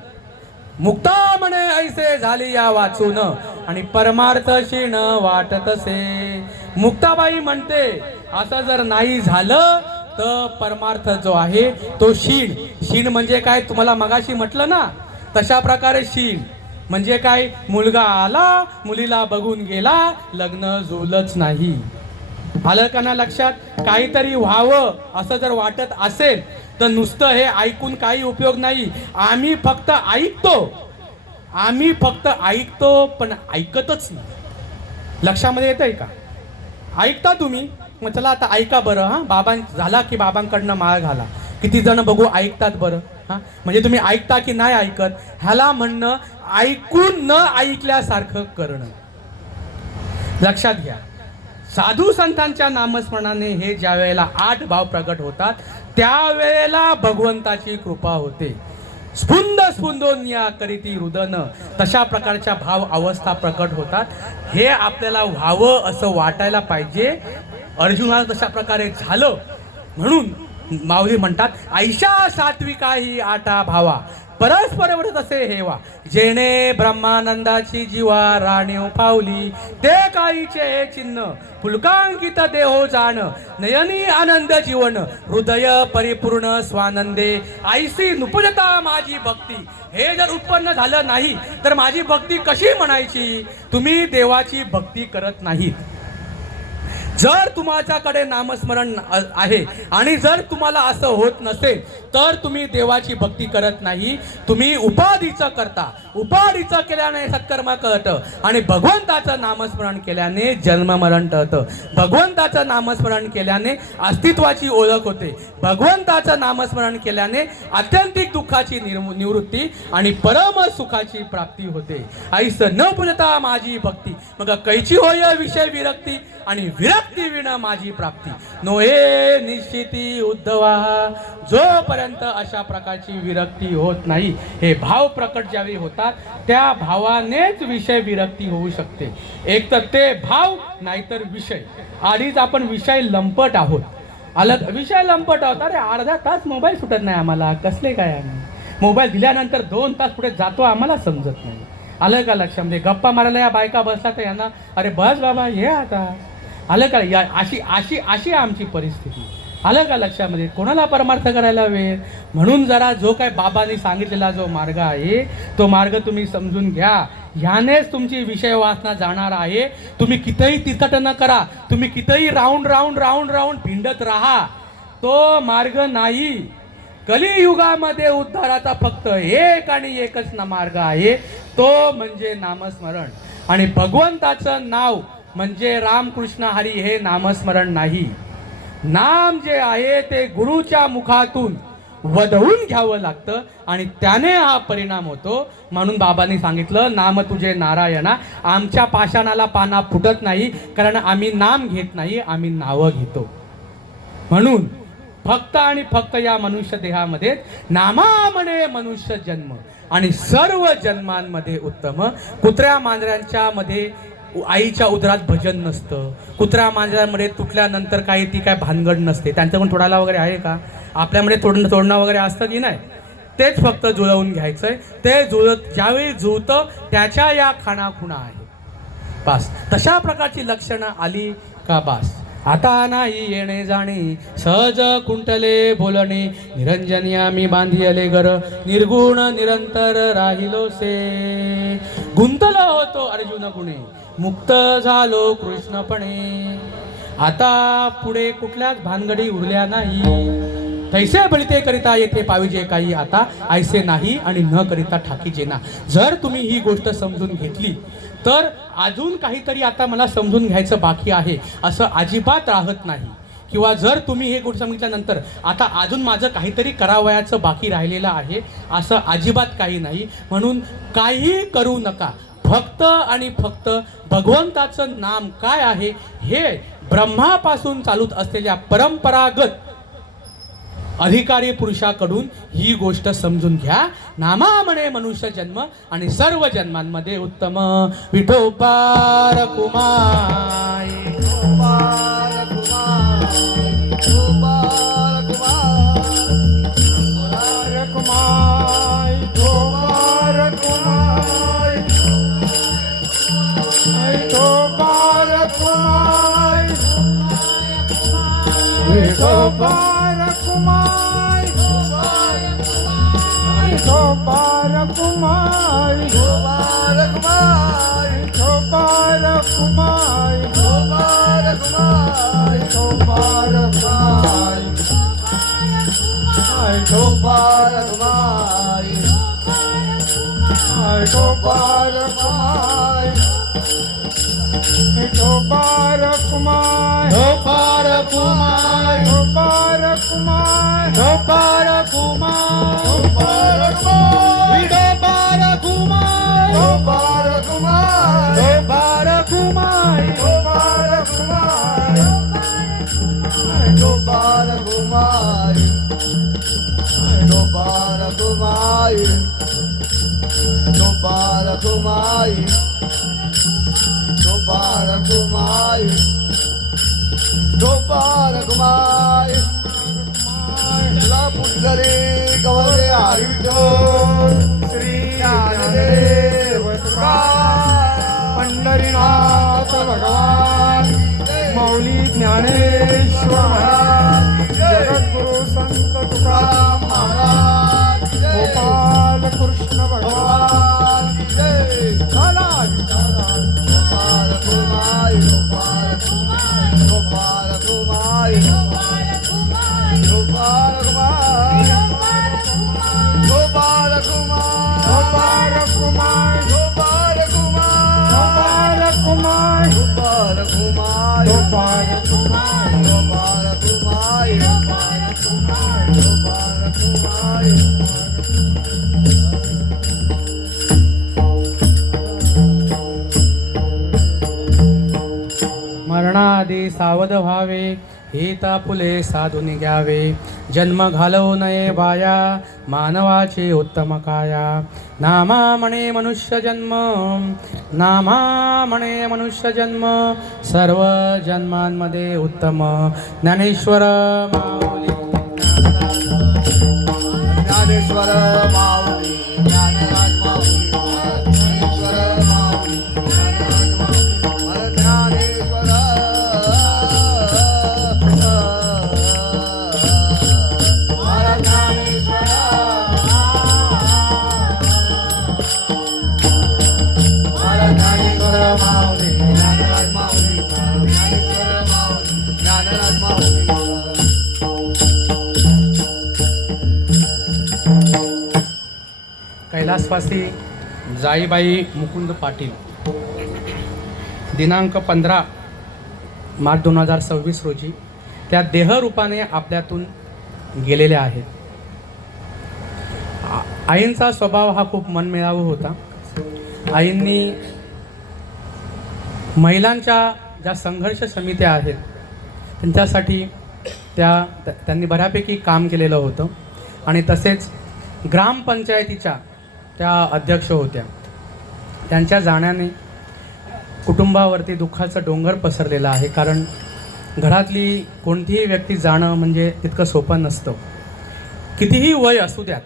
मुक्ता म्हणे ऐसे झाली या वाचून आणि परमार्थ क्षीण वाटतसे. मुक्ताबाई म्हणते असं जर नाही झालं तर परमार्थ जो आहे तो क्षीण. क्षीण म्हणजे काय? तुम्हाला मगाशी म्हटलं ना तशा प्रकारे क्षीण म्हणजे काय? मुलगा आला, मुलीला बघून गेला, लग्न जुळलंच नाही. आलं का ना लक्षात? काहीतरी व्हावं असं जर वाटत असेल तर नुसतं हे ऐकून काही उपयोग नाही. आम्ही फक्त ऐकतो, पण ऐकतच नाही. लक्षामध्ये येतंय का? ऐकता तुम्ही? मग चला आता ऐका बरं. हा, बाबां झाला की बाबांकडनं माळ घाला. किती जण बघू ऐकतात बरं? हा, म्हणजे तुम्ही ऐकता की नाही ऐकत? ह्याला म्हणणं ऐकून न ऐकल्यासारखं करणं. लक्षात घ्या, साधू संतांच्या नामस्मरणाने हे ज्या वेळेला 8 भाव प्रगट होतात त्यावेळेला भगवंताची कृपा होते. स्फुंद स्फुंदोन्या करीती रुदन, तशा प्रकारच्या भाव अवस्था प्रकट होतात. हे आपल्याला व्हावं असं वाटायला पाहिजे. अर्जुनाला तशा प्रकारे झालं म्हणून माऊली म्हणतात, ऐशा सात्विका ही 8 भावा परस्पर व्रत असे हेवा, जेणे ब्रह्मानंदाची जीवा राणीव पावली, ते काहीचे हे चिन्ह पुलकांकित देहो जाण, नयनी आनंद जीवन हृदय परिपूर्ण स्वानंदे, ऐसी नुपजता माझी भक्ती. हे जर उत्पन्न झालं नाही तर माझी भक्ती कशी म्हणायची? तुम्ही देवाची भक्ती करत नाहीत. जर तुमच्याकडे नामस्मरण आहे आणि जर तुम्हाला असं होत नसेल तर तुम्ही देवाची भक्ती करत नाही, तुम्ही उपाधीचं करता. उपाधीचं केल्याने सत्कर्म कळतं आणि भगवंताचं नामस्मरण केल्याने जन्ममरण टळतं. भगवंताचं नामस्मरण केल्याने अस्तित्वाची ओळख होते. भगवंताचं नामस्मरण केल्याने आत्यंतिक दुःखाची निवृत्ती आणि परम सुखाची प्राप्ती होते. ऐस न पुजता माझी भक्ती, मग कैची होय विषय विरक्ती, आणि विरक्ती विण माझी प्राप्ती. नोहे निश्चिती उद्धवा, जोपर्यंत अशा प्रकारची विरक्ती होत नाही, हे भाव प्रकट ज्यावेळी होतात त्या भावानेच विषय विरक्ती होऊ शकते. एक तर ते भाव, नाहीतर विषय. आधीच आपण विषय लंपट आहोत. अलग विषय लंपट आहोत. अरे अर्धा तास मोबाईल सुटत नाही आम्हाला, कसले काय आम्ही मोबाईल दिल्यानंतर 2 तास पुढे जातो आम्हाला समजत नाही. आलं का लक्षामध्ये? गप्पा मारायला या बायका बसला तर यांना अरे बस बाबा ये आता. आलं का? या अशी अशी अशी आमची परिस्थिती. आलं का लक्षामध्ये? कोणाला परमार्थ करायला वेळ? म्हणून जरा जो काय बाबांनी सांगितलेला जो मार्ग आहे तो मार्ग तुम्ही समजून घ्या. ह्यानेच तुमची विषय वासना जाणार आहे. तुम्ही कितीही तिथट न करा, तुम्ही कितीही राऊंड राऊंड राऊंड राऊंड भिंडत राहा, तो मार्ग नाही. कलियुगामध्ये उद्धाराचा फक्त एक आणि एकच मार्ग आहे, तो म्हणजे नामस्मरण. आणि भगवंताचं नाव म्हणजे रामकृष्ण हरी हे नामस्मरण नाही. नाम जे आहे ते गुरुच्या मुखातून वदवून घ्यावं लागतं आणि त्याने हा परिणाम होतो. म्हणून बाबांनी सांगितलं, नाम तुझे नारायणा. आमच्या पाषाणाला पाना फुटत नाही, कारण आम्ही नाम घेत नाही, आम्ही नावं घेतो. म्हणून फक्त आणि फक्त या मनुष्य देहामध्ये नामामणे मनुष्य जन्म, आणि सर्व जन्मांमध्ये उत्तम. कुत्र्या मांजरांच्या मध्ये आईच्या उदरात भजन नसतं. कुत्र्या मांजरांमध्ये तुटल्यानंतर काही ती काय भानगड नसते. त्यांचं पण तोडायला वगैरे आहे का? आपल्यामध्ये तोडणं वगैरे असतं की नाही? तेच फक्त जुळवून घ्यायचंय. ते जुळत ज्यावेळी जुळतं त्याच्या या खाणाखुणा आहे बास. तशा प्रकारची लक्षणं आली का बास. आता नाही येणे जाणे, सहज कुंटले बोलणे, निरंजनी आम्ही बांधिले घर, निर्गुण निरंतर राहिलो से. गुंतलो होतो अर्जुन गुणे, मुक्त झालो कृष्णपणे. आता पुढे कुठल्याच भानगडी उरल्या नाही. तैसे बळीते करिता येथे पाविजे काही, आता ऐसे नाही आणि न करिता ठाकी जेना. जर तुम्ही ही गोष्ट समजून घेतली तर अजून काहीतरी आता मला समजून घ्यायचं बाकी आहे असं अजिबात राहत नाही. किंवा जर तुम्ही हे गोष्ट सांगितल्यानंतर आता अजून माझं काहीतरी करावयाचं बाकी राहिलेलं आहे असं अजिबात काही नाही. म्हणून काही करू नका. फक्त आणि फक्त भगवंताचं नाम काय आहे हे ब्रह्मापासून चालूत असलेल्या परंपरागत अधिकारी पुरुषाकडून ही गोष्ट समजून घ्या. नामामणे मनुष्य जन्म, आणि सर्व जन्मांमध्ये उत्तम. विठोबार कुमार गोपाल कुमार, गोपाल कुमार, गोपाल कुमार, गोपाल कुमार, गोपाल कुमार, गोपाल कुमार, गोपाल कुमार, गोपाल कुमार, गोपाल कुमार, गोपाल कुमार, गोपाल कुमार, गोपाल कुमार, गोपाल कुमार, गोपाल कुमार, गोपाल कुमार, गोपाल कुमार, गोपाल कुमार, गोपाल कुमार, विठोबार कुमार, गोपाल कुमार, गोपाल कुमार, गोपाल कुमाई गोपाल कुमाई गोपाल कुमाई गोपाल कुमाई तुला पुंडरी गवरे हरिविठ्ठल श्री ज्ञानदेव तुकाराम पंढरीनाथ भगवान मौली ज्ञानेश्वर महाराज जगद्गुरु संत तुकाराम महाराज गोपाल कृष्ण भगवान गोपाल कुमाई गोपाल गोपाल कुमाई गोपाल कुमाई गोपाल कुमार गोपाल कुमार गोपाल कुमार गोपाल कुमार गोपाल कुमार गोपाल कुमार गोपाल कुमार गोपाल कुमार मरणाआधी सावध व्हावे हिता फुले साधून घ्यावे जन्म घालवू नये बाया मानवाची उत्तम काया नामा म्हणे मनुष्य जन्म नामा म्हणे मनुष्य जन्म सर्व जन्मांमध्ये उत्तम ज्ञानेश्वर माऊली ज्ञानेश्वर माऊली ज्ञानराज माऊली ज्ञानेश्वर माऊली ज्ञानराज माऊली ज्ञानेश्वर ज्ञानेश्वर ज्ञानेश्वर माऊली ज्ञानराज माऊली ज्ञानेश्वर माऊली ज्ञानराज माऊली कैलासवासी जाईबाई मुकुंद पाटील दिनांक 15 मार्च 2026 रोजी त्या देहरूपाने आपल्यातून गेलेल्या आहेत. आईंचा स्वभाव हा खूप मनमिळावू होता. आईंनी महिलांच्या ज्या संघर्ष समित्या आहेत त्यांच्यासाठी त्यांनी बऱ्यापैकी काम केलेलं होतं आणि तसेच ग्रामपंचायतीच्या त्या अध्यक्ष होत्या. त्यांच्या जाण्याने कुटुंबावरती दुःखाचं डोंगर पसरलेलं आहे. कारण घरातली कोणतीही व्यक्ती जाणं म्हणजे तितकं सोपं नसतं. कितीही वय असू द्यात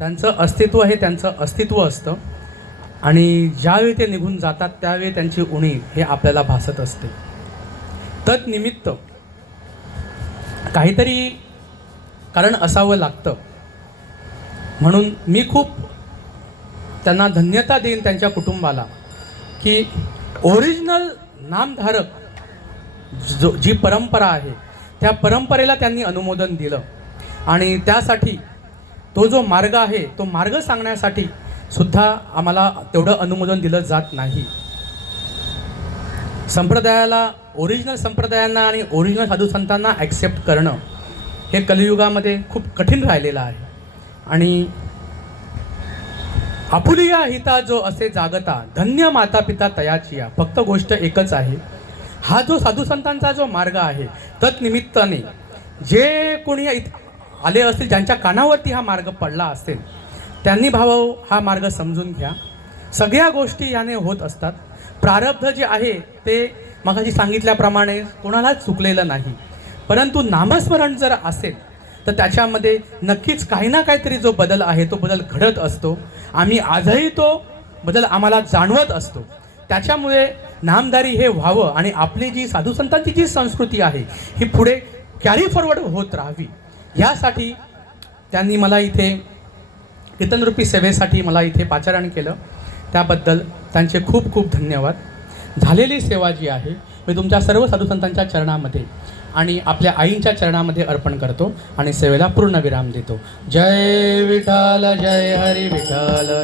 त्यांचं अस्तित्व हे त्यांचं अस्तित्व असतं आणि ज्यावेळी ते निघून जातात त्यावेळी त्यांची उणीव हे आपल्याला भासत असते. तत्निमित्त काहीतरी कारण असावं लागतं म्हणून मी खूप त्यांना धन्यता देईन त्यांच्या कुटुंबाला की ओरिजिनल नामधारक जी परंपरा आहे त्या परंपरेला त्यांनी अनुमोदन दिलं आणि त्यासाठी तो जो मार्ग आहे तो मार्ग सांगण्यासाठी सुद्धा आम्हाला तेवढं अनुमोदन दिलं जात नाही. संप्रदायाला ओरिजिनल संप्रदायांना आणि ओरिजिनल साधू संतांना ॲक्सेप्ट करणं हे कलियुगामध्ये खूप कठीण राहिलेलं आहे. आणि आपुलिया हिता जो असे जागता धन्य माता पिता तयाचिया. फक्त गोष्ट एकच आहे, हा जो साधू संतांचा जो मार्ग आहे तत्निमित्ताने जे कोणी आले असतील ज्यांच्या कानावरती हा मार्ग पडला असेल त्यांनी भाऊ हा मार्ग समजून घ्या. सगळ्या गोष्टी याने होत असतात. प्रारब्ध जे आहे ते मगाशी सांगितल्याप्रमाणे कोणालाच चुकलेलं नाही. परंतु नामस्मरण जर असेल तर त्याच्यामध्ये नक्कीच काही ना काहीतरी जो बदल आहे तो बदल घडत असतो. आम्ही आजही तो बदल आम्हाला जाणवत असतो. त्याच्यामुळे नामदारी हे व्हावं आणि आपली जी साधू संतांची जी संस्कृती आहे ही पुढे कॅरी फॉरवर्ड होत राहावी यासाठी त्यांनी मला इथे कीर्तनरूपी सेवेसाठी मला इथे पाचारण केलं. त्याबद्दल त्यांचे खूप खूप धन्यवाद. झालेली सेवा जी आहे मी तुमच्या सर्व साधू संतांच्या चरणामध्ये आणि आपल्या आईंच्या चरणामध्ये अर्पण करतो आणि सेवेला पूर्ण विराम देतो. जय विठ्ठल जय हरी विठ्ठल.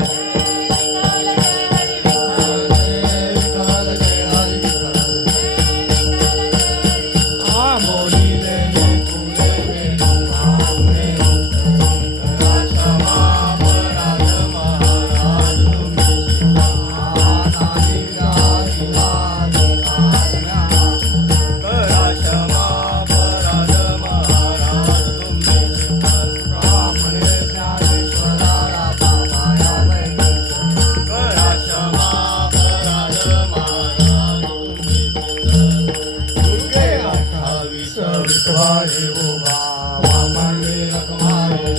विश्व विठवारी उभा वामन रखमारे